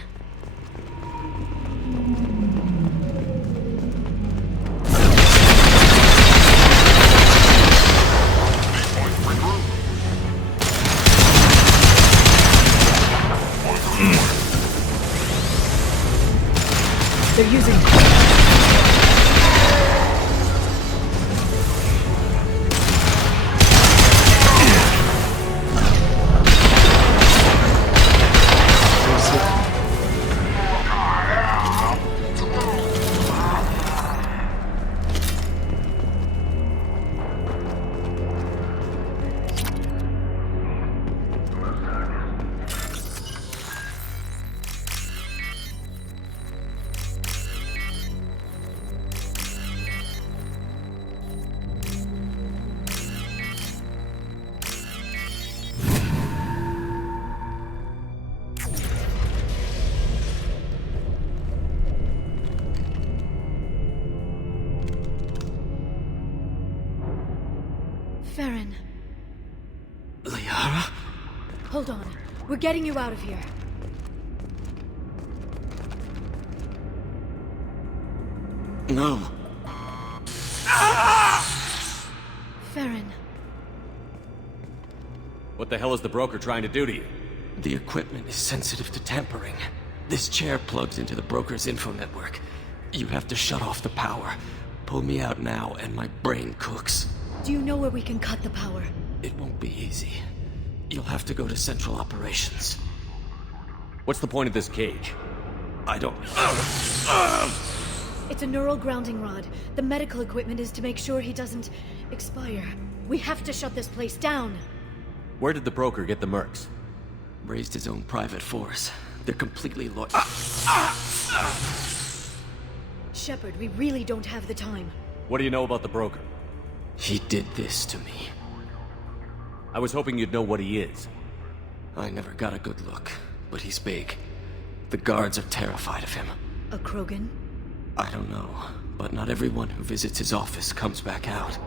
They're using... Farron. Liara? Hold on. We're getting you out of here. No. Farron. What the hell is the broker trying to do to you? The equipment is sensitive to tampering. This chair plugs into the broker's info network. You have to shut off the power. Pull me out now and my brain cooks. Do you know where we can cut the power? It won't be easy. You'll have to go to Central Operations. What's the point of this cage? I don't... It's a neural grounding rod. The medical equipment is to make sure he doesn't expire. We have to shut this place down. Where did the broker get the mercs? Raised his own private force. They're completely loyal. Shepard, we really don't have the time. What do you know about the broker? He did this to me. I was hoping you'd know what he is. I never got a good look, but he's big. The guards are terrified of him. A Krogan? I don't know, but not everyone who visits his office comes back out.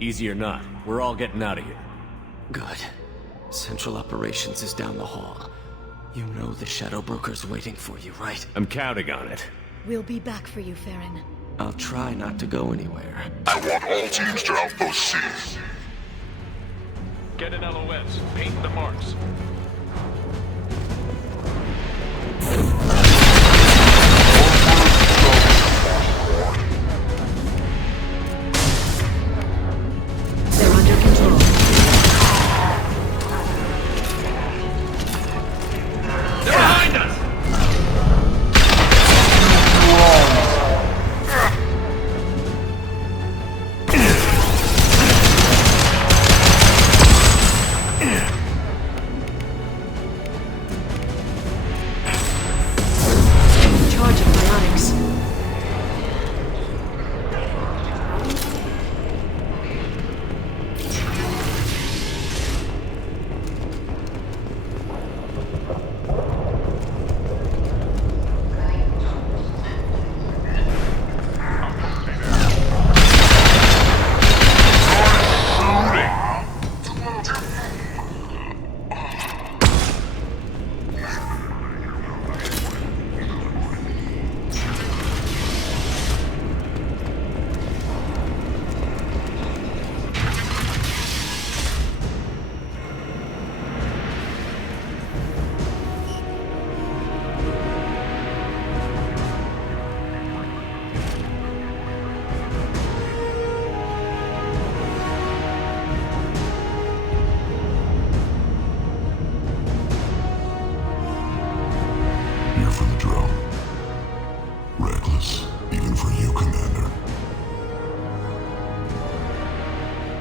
Easy or not, we're all getting out of here. Good. Central Operations is down the hall. You know the Shadow Broker's waiting for you, right? I'm counting on it. We'll be back for you, Farron. I'll try not to go anywhere. I want all teams to Outpost C. Get an LOS. Paint the marks. They're under control. They're behind us!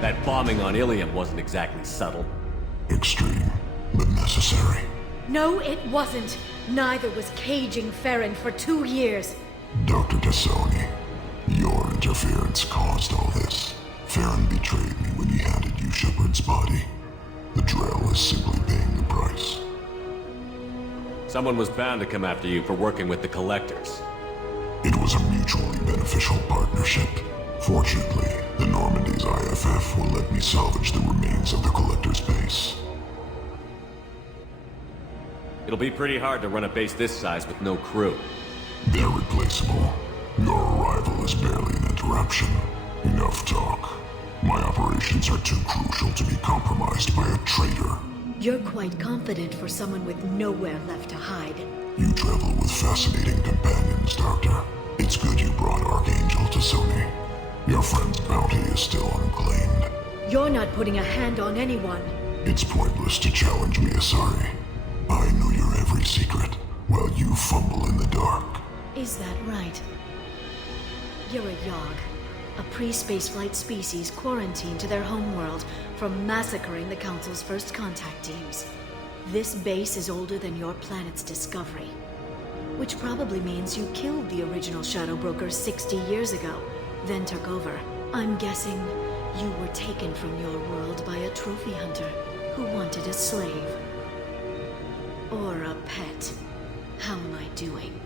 That bombing on Ilium wasn't exactly subtle. Extreme, but necessary. No, it wasn't. Neither was caging Farron for 2 years. Dr. Tassoni, your interference caused all this. Farron betrayed me when he handed you Shepard's body. The Drell is simply paying the price. Someone was bound to come after you for working with the Collectors. It was a mutually beneficial partnership. Fortunately, the Normandy's IFF will let me salvage the remains of the Collector's base. It'll be pretty hard to run a base this size with no crew. They're replaceable. Your arrival is barely an interruption. Enough talk. My operations are too crucial to be compromised by a traitor. You're quite confident for someone with nowhere left to hide. You travel with fascinating companions, Doctor. It's good you brought Archangel Tassoni. Your friend's bounty is still unclaimed. You're not putting a hand on anyone. It's pointless to challenge me, Asari. I know your every secret, while you fumble in the dark. Is that right? You're a Yogg, a pre-spaceflight species quarantined to their homeworld from massacring the Council's first contact teams. This base is older than your planet's discovery, which probably means you killed the original Shadow Brokers 60 years ago, then took over. I'm guessing you were taken from your world by a trophy hunter who wanted a slave. Or a pet. How am I doing?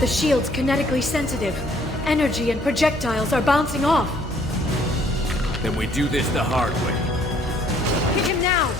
The shield's kinetically sensitive. Energy and projectiles are bouncing off. Then we do this the hard way. Hit him now!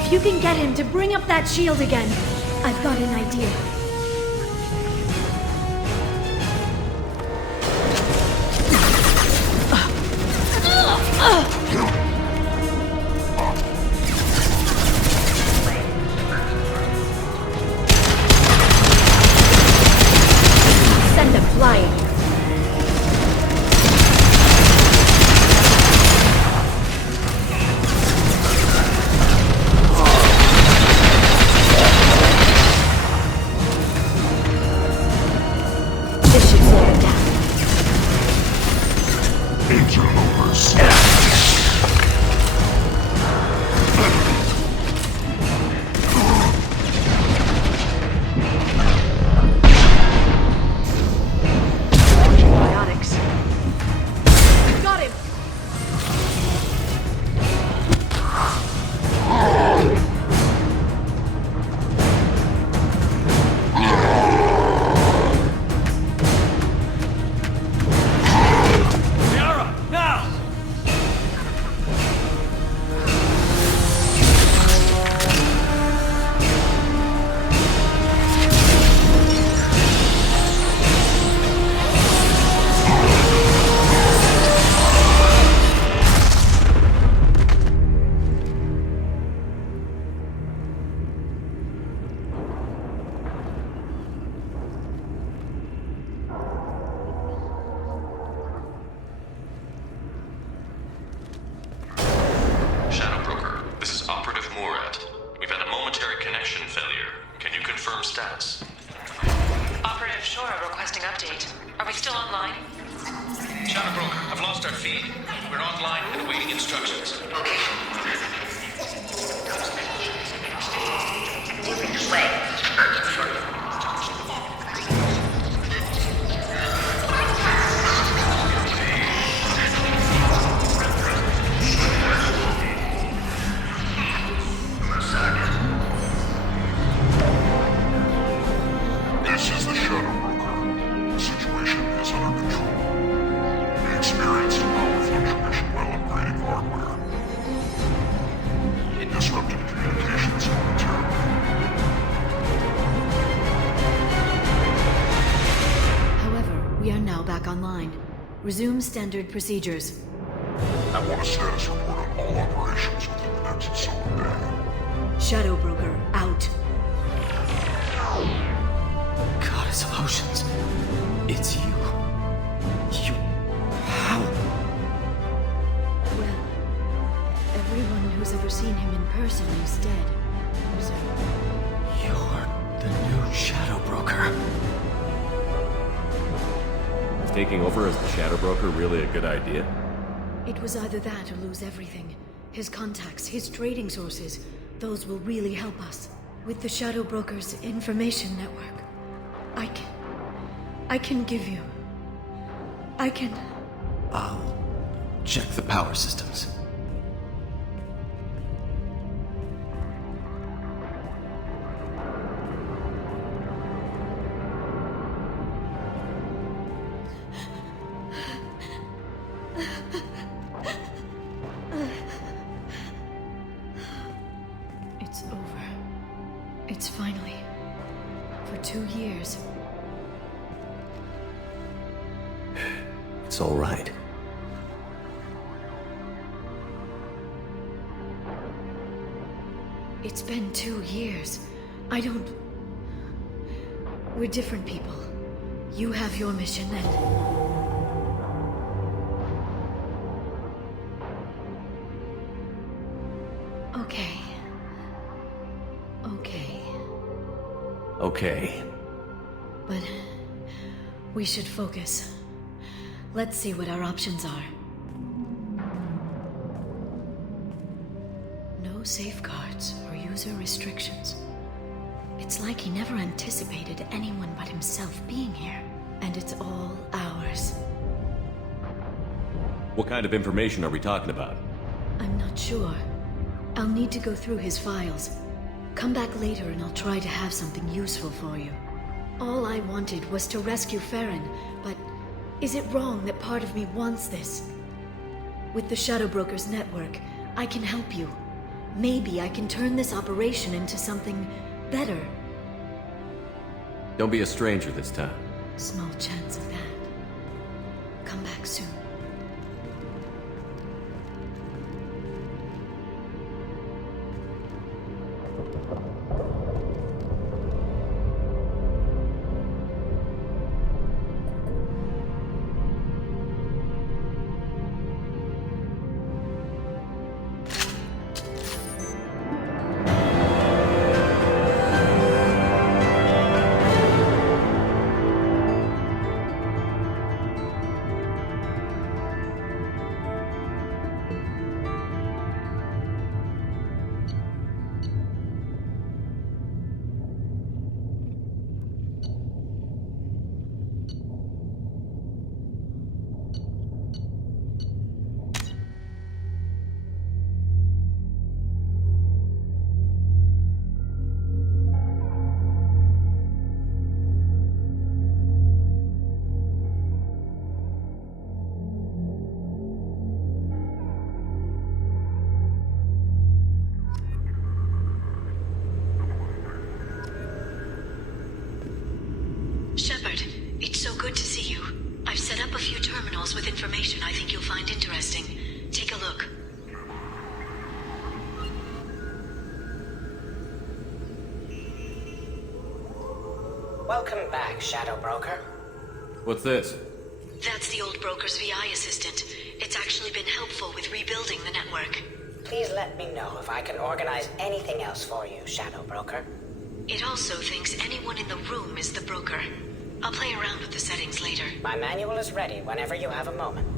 If you can get him to bring up that shield again, I've got an idea. Send them flying. Interlopers. status? Operative Shora requesting update. Are we still online? Shadow Broker, I've lost our feed. We're online and awaiting instructions. Moving this way. This is the Shadow Broker. The situation is under control. We experienced a power fluctuation while upgrading hardware. It disrupted communications momentarily. However, we are now back online. Resume standard procedures. I want a status report on all operations within the next solar day. Shadow Broker, out. Goddess of Oceans. It's you. You... How? Well, everyone who's ever seen him in person is dead. So... You're the new Shadow Broker. Is taking over as the Shadow Broker really a good idea? It was either that or lose everything. His contacts, his trading sources, those will really help us. With the Shadow Broker's information network, I can give you... I'll check the power systems. It's over. It's finally... For 2 years. It's all right. It's been 2 years. I don't... We're different people. You have your mission and... Okay. Okay. But... we should focus. Let's see what our options are. No safeguards or user restrictions. It's like he never anticipated anyone but himself being here. And it's all ours. What kind of information are we talking about? I'm not sure. I'll need to go through his files. Come back later and I'll try to have something useful for you. All I wanted was to rescue Farron, but is it wrong that part of me wants this? With the Shadow Broker's network, I can help you. Maybe I can turn this operation into something better. Don't be a stranger this time. Small chance of that. Come back soon. Shepard, it's so good to see you. I've set up a few terminals with information I think you'll find interesting. Take a look. Welcome back, Shadow Broker. What's this? That's the old broker's VI assistant. It's actually been helpful with rebuilding the network. Please let me know if I can organize anything else for you, Shadow Broker. It also thinks anyone in the room is the broker. I'll play around with the settings later. My manual is ready whenever you have a moment.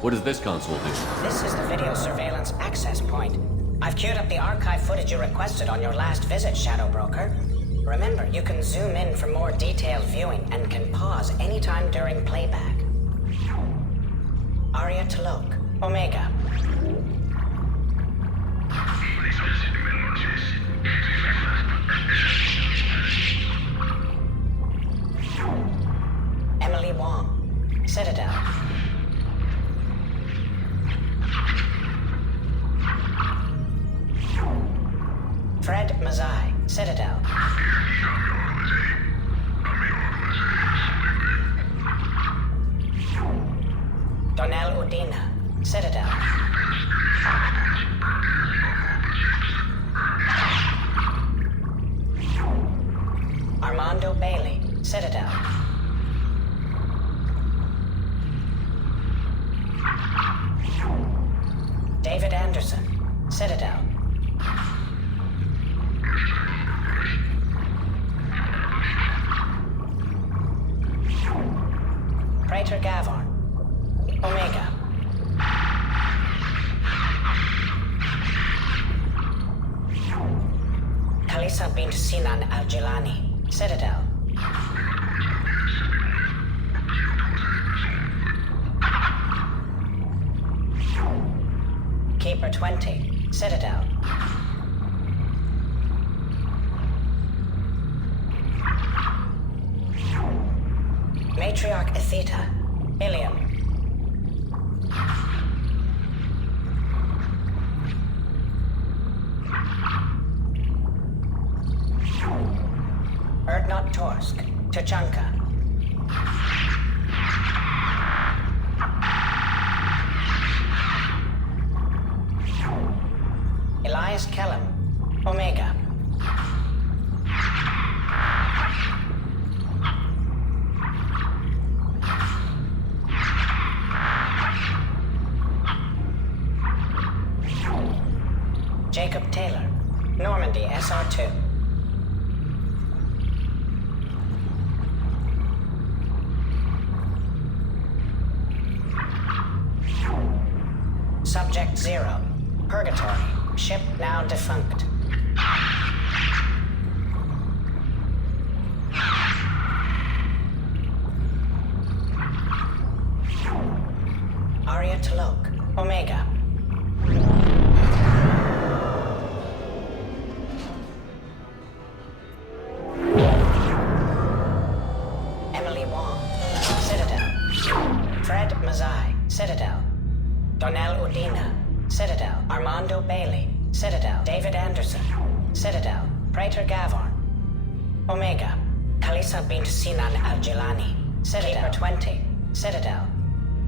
What does this console do? This is the video surveillance access point. I've queued up the archive footage you requested on your last visit, Shadow Broker. Remember, you can zoom in for more detailed viewing and can pause anytime during playback. Aria Talok, Omega. Emily Wong, Citadel. Fred Mazai, Citadel. Donnell Udina, Citadel. Armando Bailey, Citadel. David Anderson, Citadel. Praetor Gavon, Omega. Khalisa bint Sinan al-Jilani, Citadel. Keeper 20, Citadel. Matriarch Atheta, Ilium. Erdnot Torsk, Tachanka. Elias Kellum, Omega. Jacob Taylor, Normandy SR2. Subject 0, Purgatory, ship now defunct. Aria Talok, Omega. Emily Wong, Citadel. Fred Mazai, Citadel. Donnell Udina, Citadel. Armando Bailey, Citadel. David Anderson, Citadel. Praetor Gavon, Omega. Khalisa bint Sinan al-Jilani, Citadel. Keeper 20, Citadel.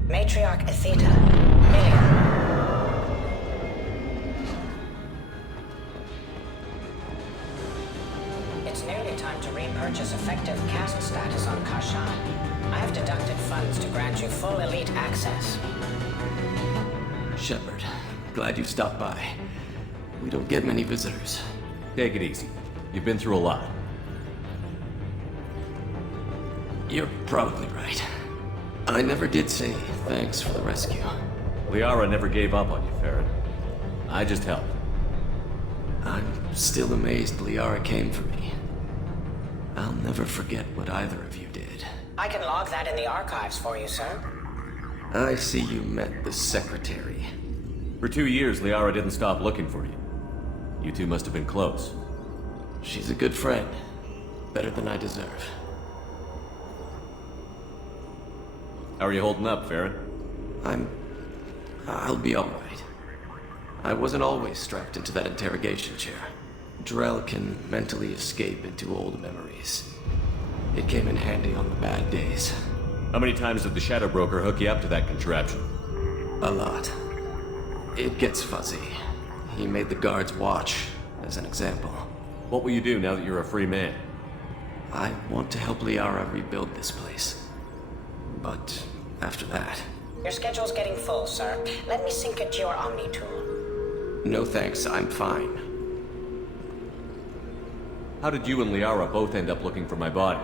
Matriarch Atheta, Ilium. It's nearly time to repurchase effective caste status on Kashan. I have deducted funds to grant you full elite access. Shepard, glad you stopped by. We don't get many visitors. Take it easy. You've been through a lot. You're probably right. I never did say thanks for the rescue. Liara never gave up on you, Farron. I just helped. I'm still amazed Liara came for me. I'll never forget what either of you did. I can log that in the archives for you, sir. I see you met the secretary. For 2 years, Liara didn't stop looking for you. You two must have been close. She's a good friend. Better than I deserve. How are you holding up, Farron? I'll be alright. I wasn't always strapped into that interrogation chair. Drell can mentally escape into old memories. It came in handy on the bad days. How many times did the Shadow Broker hook you up to that contraption? A lot. It gets fuzzy. He made the guards watch, as an example. What will you do now that you're a free man? I want to help Liara rebuild this place. But after that... Your schedule's getting full, sir. Let me sync it to your Omni tool. No thanks, I'm fine. How did you and Liara both end up looking for my body?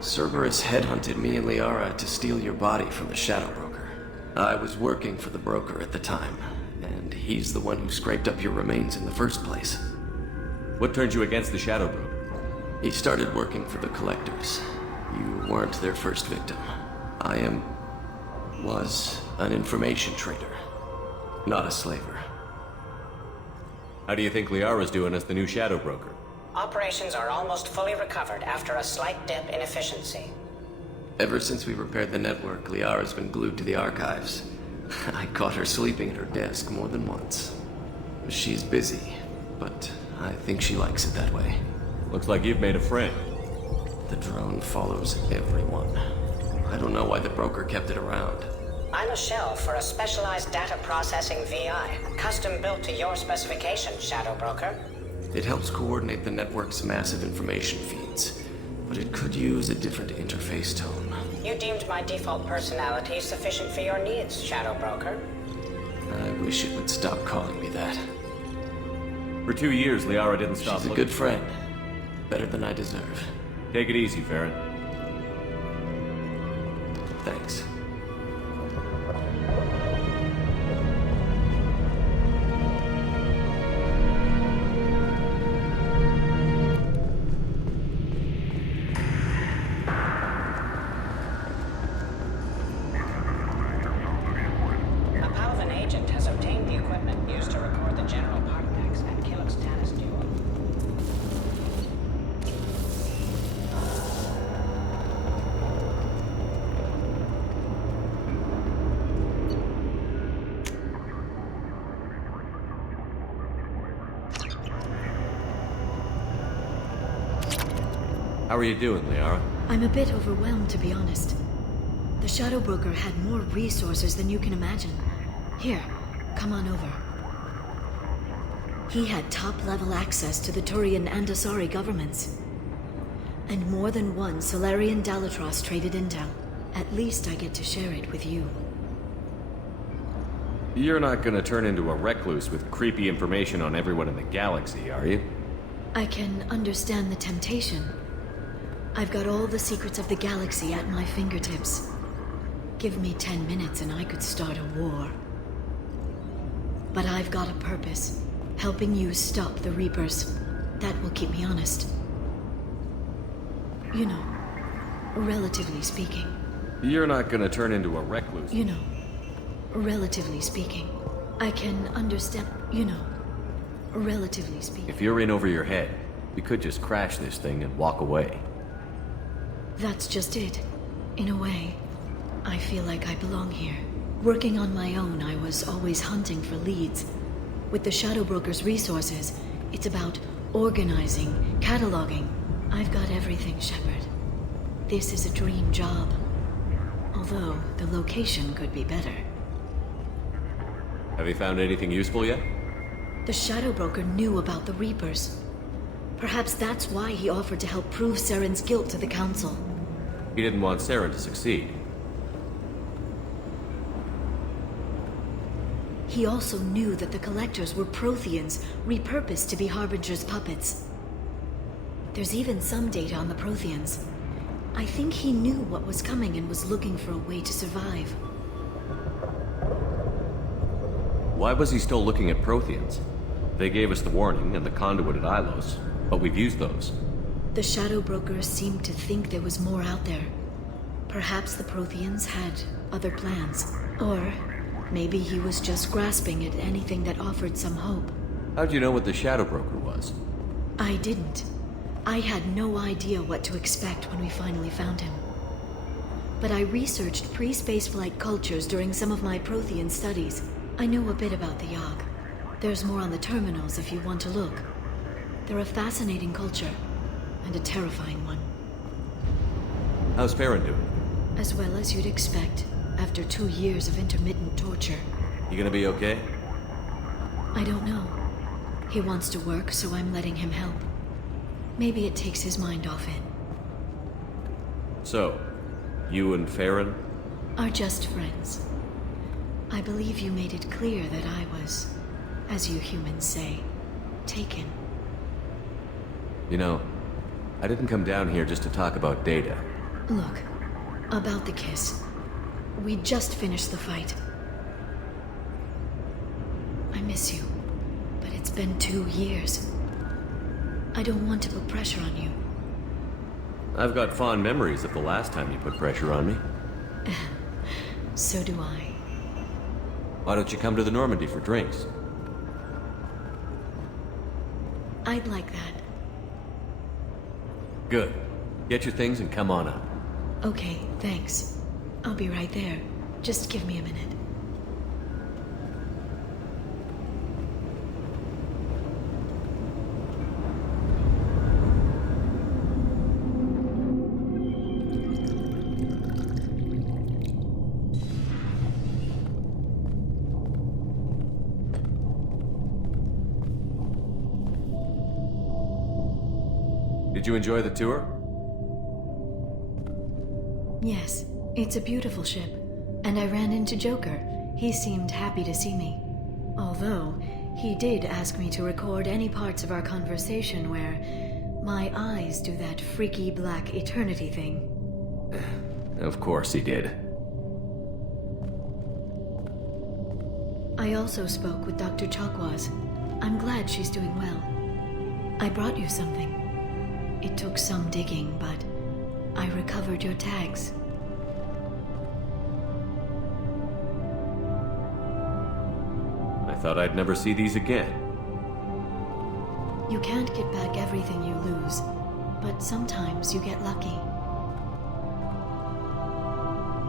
Cerberus headhunted me and Liara to steal your body from the Shadow Broker. I was working for the broker at the time, and he's the one who scraped up your remains in the first place. What turned you against the Shadow Broker? He started working for the Collectors. You weren't their first victim. Was an information trader, not a slaver. How do you think Liara's doing as the new Shadow Broker? Operations are almost fully recovered after a slight dip in efficiency. Ever since we repaired the network, Liara's been glued to the archives. I caught her sleeping at her desk more than once. She's busy, but I think she likes it that way. Looks like you've made a friend. The drone follows everyone. I don't know why the broker kept it around. I'm a shell for a specialized data processing VI, custom built to your specifications, Shadow Broker. It helps coordinate the network's massive information feeds, but it could use a different interface tone. You deemed my default personality sufficient for your needs, Shadow Broker. I wish it would stop calling me that. For 2 years, Liara didn't stop She's a good friend. Better than I deserve. Take it easy, Farron. Thanks. A Palvan agent has obtained the equipment used to record the General Partax and Kilix-Tanis duel. How are you doing, Liara? I'm a bit overwhelmed, to be honest. The Shadow Broker had more resources than you can imagine. Here, come on over. He had top-level access to the Turian and Asari governments. And more than one Solarian Dalatros traded intel. At least I get to share it with you. You're not gonna turn into a recluse with creepy information on everyone in the galaxy, are you? I can understand the temptation. I've got all the secrets of the galaxy at my fingertips. Give me 10 minutes and I could start a war. But I've got a purpose. Helping you stop the Reapers. That will keep me honest. You know, relatively speaking. You're not gonna turn into a recluse. You know, relatively speaking. I can understand, you know, relatively speaking. If you're in over your head, we could just crash this thing and walk away. That's just it. In a way, I feel like I belong here. Working on my own, I was always hunting for leads. With the Shadow Broker's resources, it's about organizing, cataloging. I've got everything, Shepard. This is a dream job. Although, the location could be better. Have you found anything useful yet? The Shadow Broker knew about the Reapers. Perhaps that's why he offered to help prove Saren's guilt to the Council. He didn't want Saren to succeed. He also knew that the Collectors were Protheans, repurposed to be Harbinger's puppets. There's even some data on the Protheans. I think he knew what was coming and was looking for a way to survive. Why was he still looking at Protheans? They gave us the warning and the conduit at Ilos, but we've used those. The Shadow Broker seemed to think there was more out there. Perhaps the Protheans had other plans. Or maybe he was just grasping at anything that offered some hope. How'd you know what the Shadow Broker was? I didn't. I had no idea what to expect when we finally found him. But I researched pre-spaceflight cultures during some of my Prothean studies. I know a bit about the Yogg. There's more on the terminals if you want to look. They're a fascinating culture, and a terrifying one. How's Farron doing? As well as you'd expect, after 2 years of intermittent torture. You gonna be okay? I don't know. He wants to work, so I'm letting him help. Maybe it takes his mind off it. So, you and Farron? Are just friends. I believe you made it clear that I was, as you humans say, taken. You know, I didn't come down here just to talk about data. Look, about the kiss. We just finished the fight. I miss you, but it's been 2 years. I don't want to put pressure on you. I've got fond memories of the last time you put pressure on me. So do I. Why don't you come to the Normandy for drinks? I'd like that. Good. Get your things and come on up. Okay, thanks. I'll be right there. Just give me a minute. Did you enjoy the tour? Yes, it's a beautiful ship. And I ran into Joker. He seemed happy to see me. Although, he did ask me to record any parts of our conversation where my eyes do that freaky black eternity thing. Of course he did. I also spoke with Dr. Chakwas. I'm glad she's doing well. I brought you something. It took some digging, but I recovered your tags. I thought I'd never see these again. You can't get back everything you lose, but sometimes you get lucky.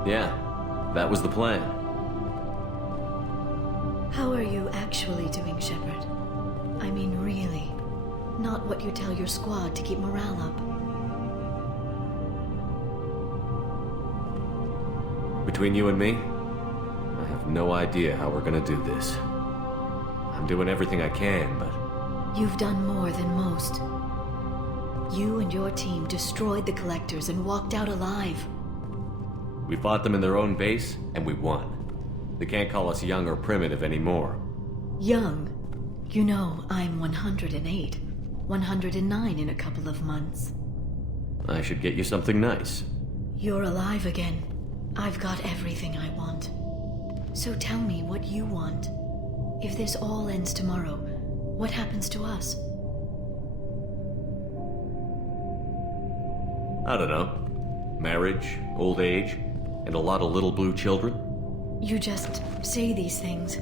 Yeah, that was the plan. How are you actually doing, Shepard? I mean, really. Not what you tell your squad to keep morale up. Between you and me, I have no idea how we're gonna do this. I'm doing everything I can, but... You've done more than most. You and your team destroyed the Collectors and walked out alive. We fought them in their own base, and we won. They can't call us young or primitive anymore. Young? You know, I'm 108. 109 in a couple of months. I should get you something nice. You're alive again. I've got everything I want. So tell me what you want. If this all ends tomorrow, what happens to us? I don't know. Marriage, old age, and a lot of little blue children. You just say these things.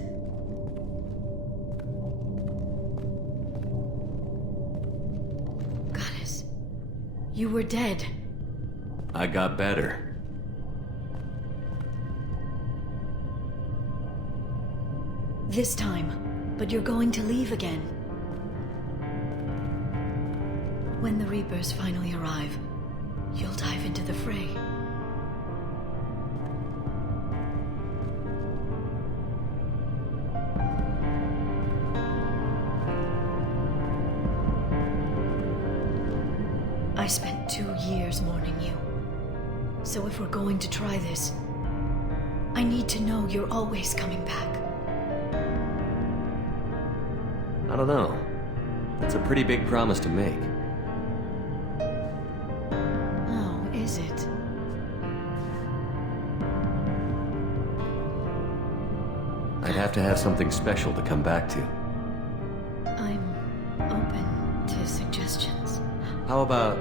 Goddess, you were dead. I got better. This time, but you're going to leave again. When the Reapers finally arrive, you'll dive into the fray. I spent 2 years mourning you. So if we're going to try this, I need to know you're always coming back. I don't know. It's a pretty big promise to make. Oh, is it? I'd have to have something special to come back to. I'm open to suggestions. How about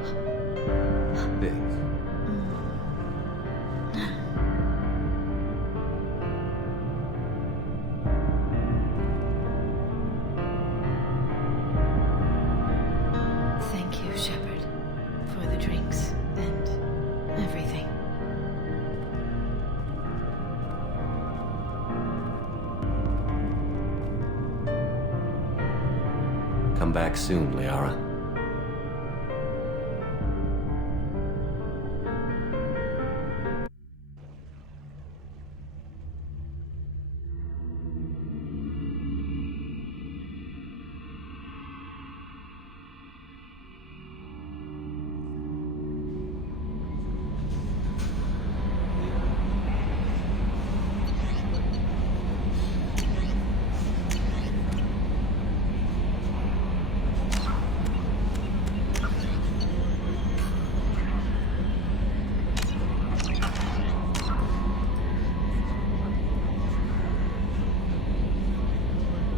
this? Thank you, Shepard, for the drinks and everything. Come back soon, Liara.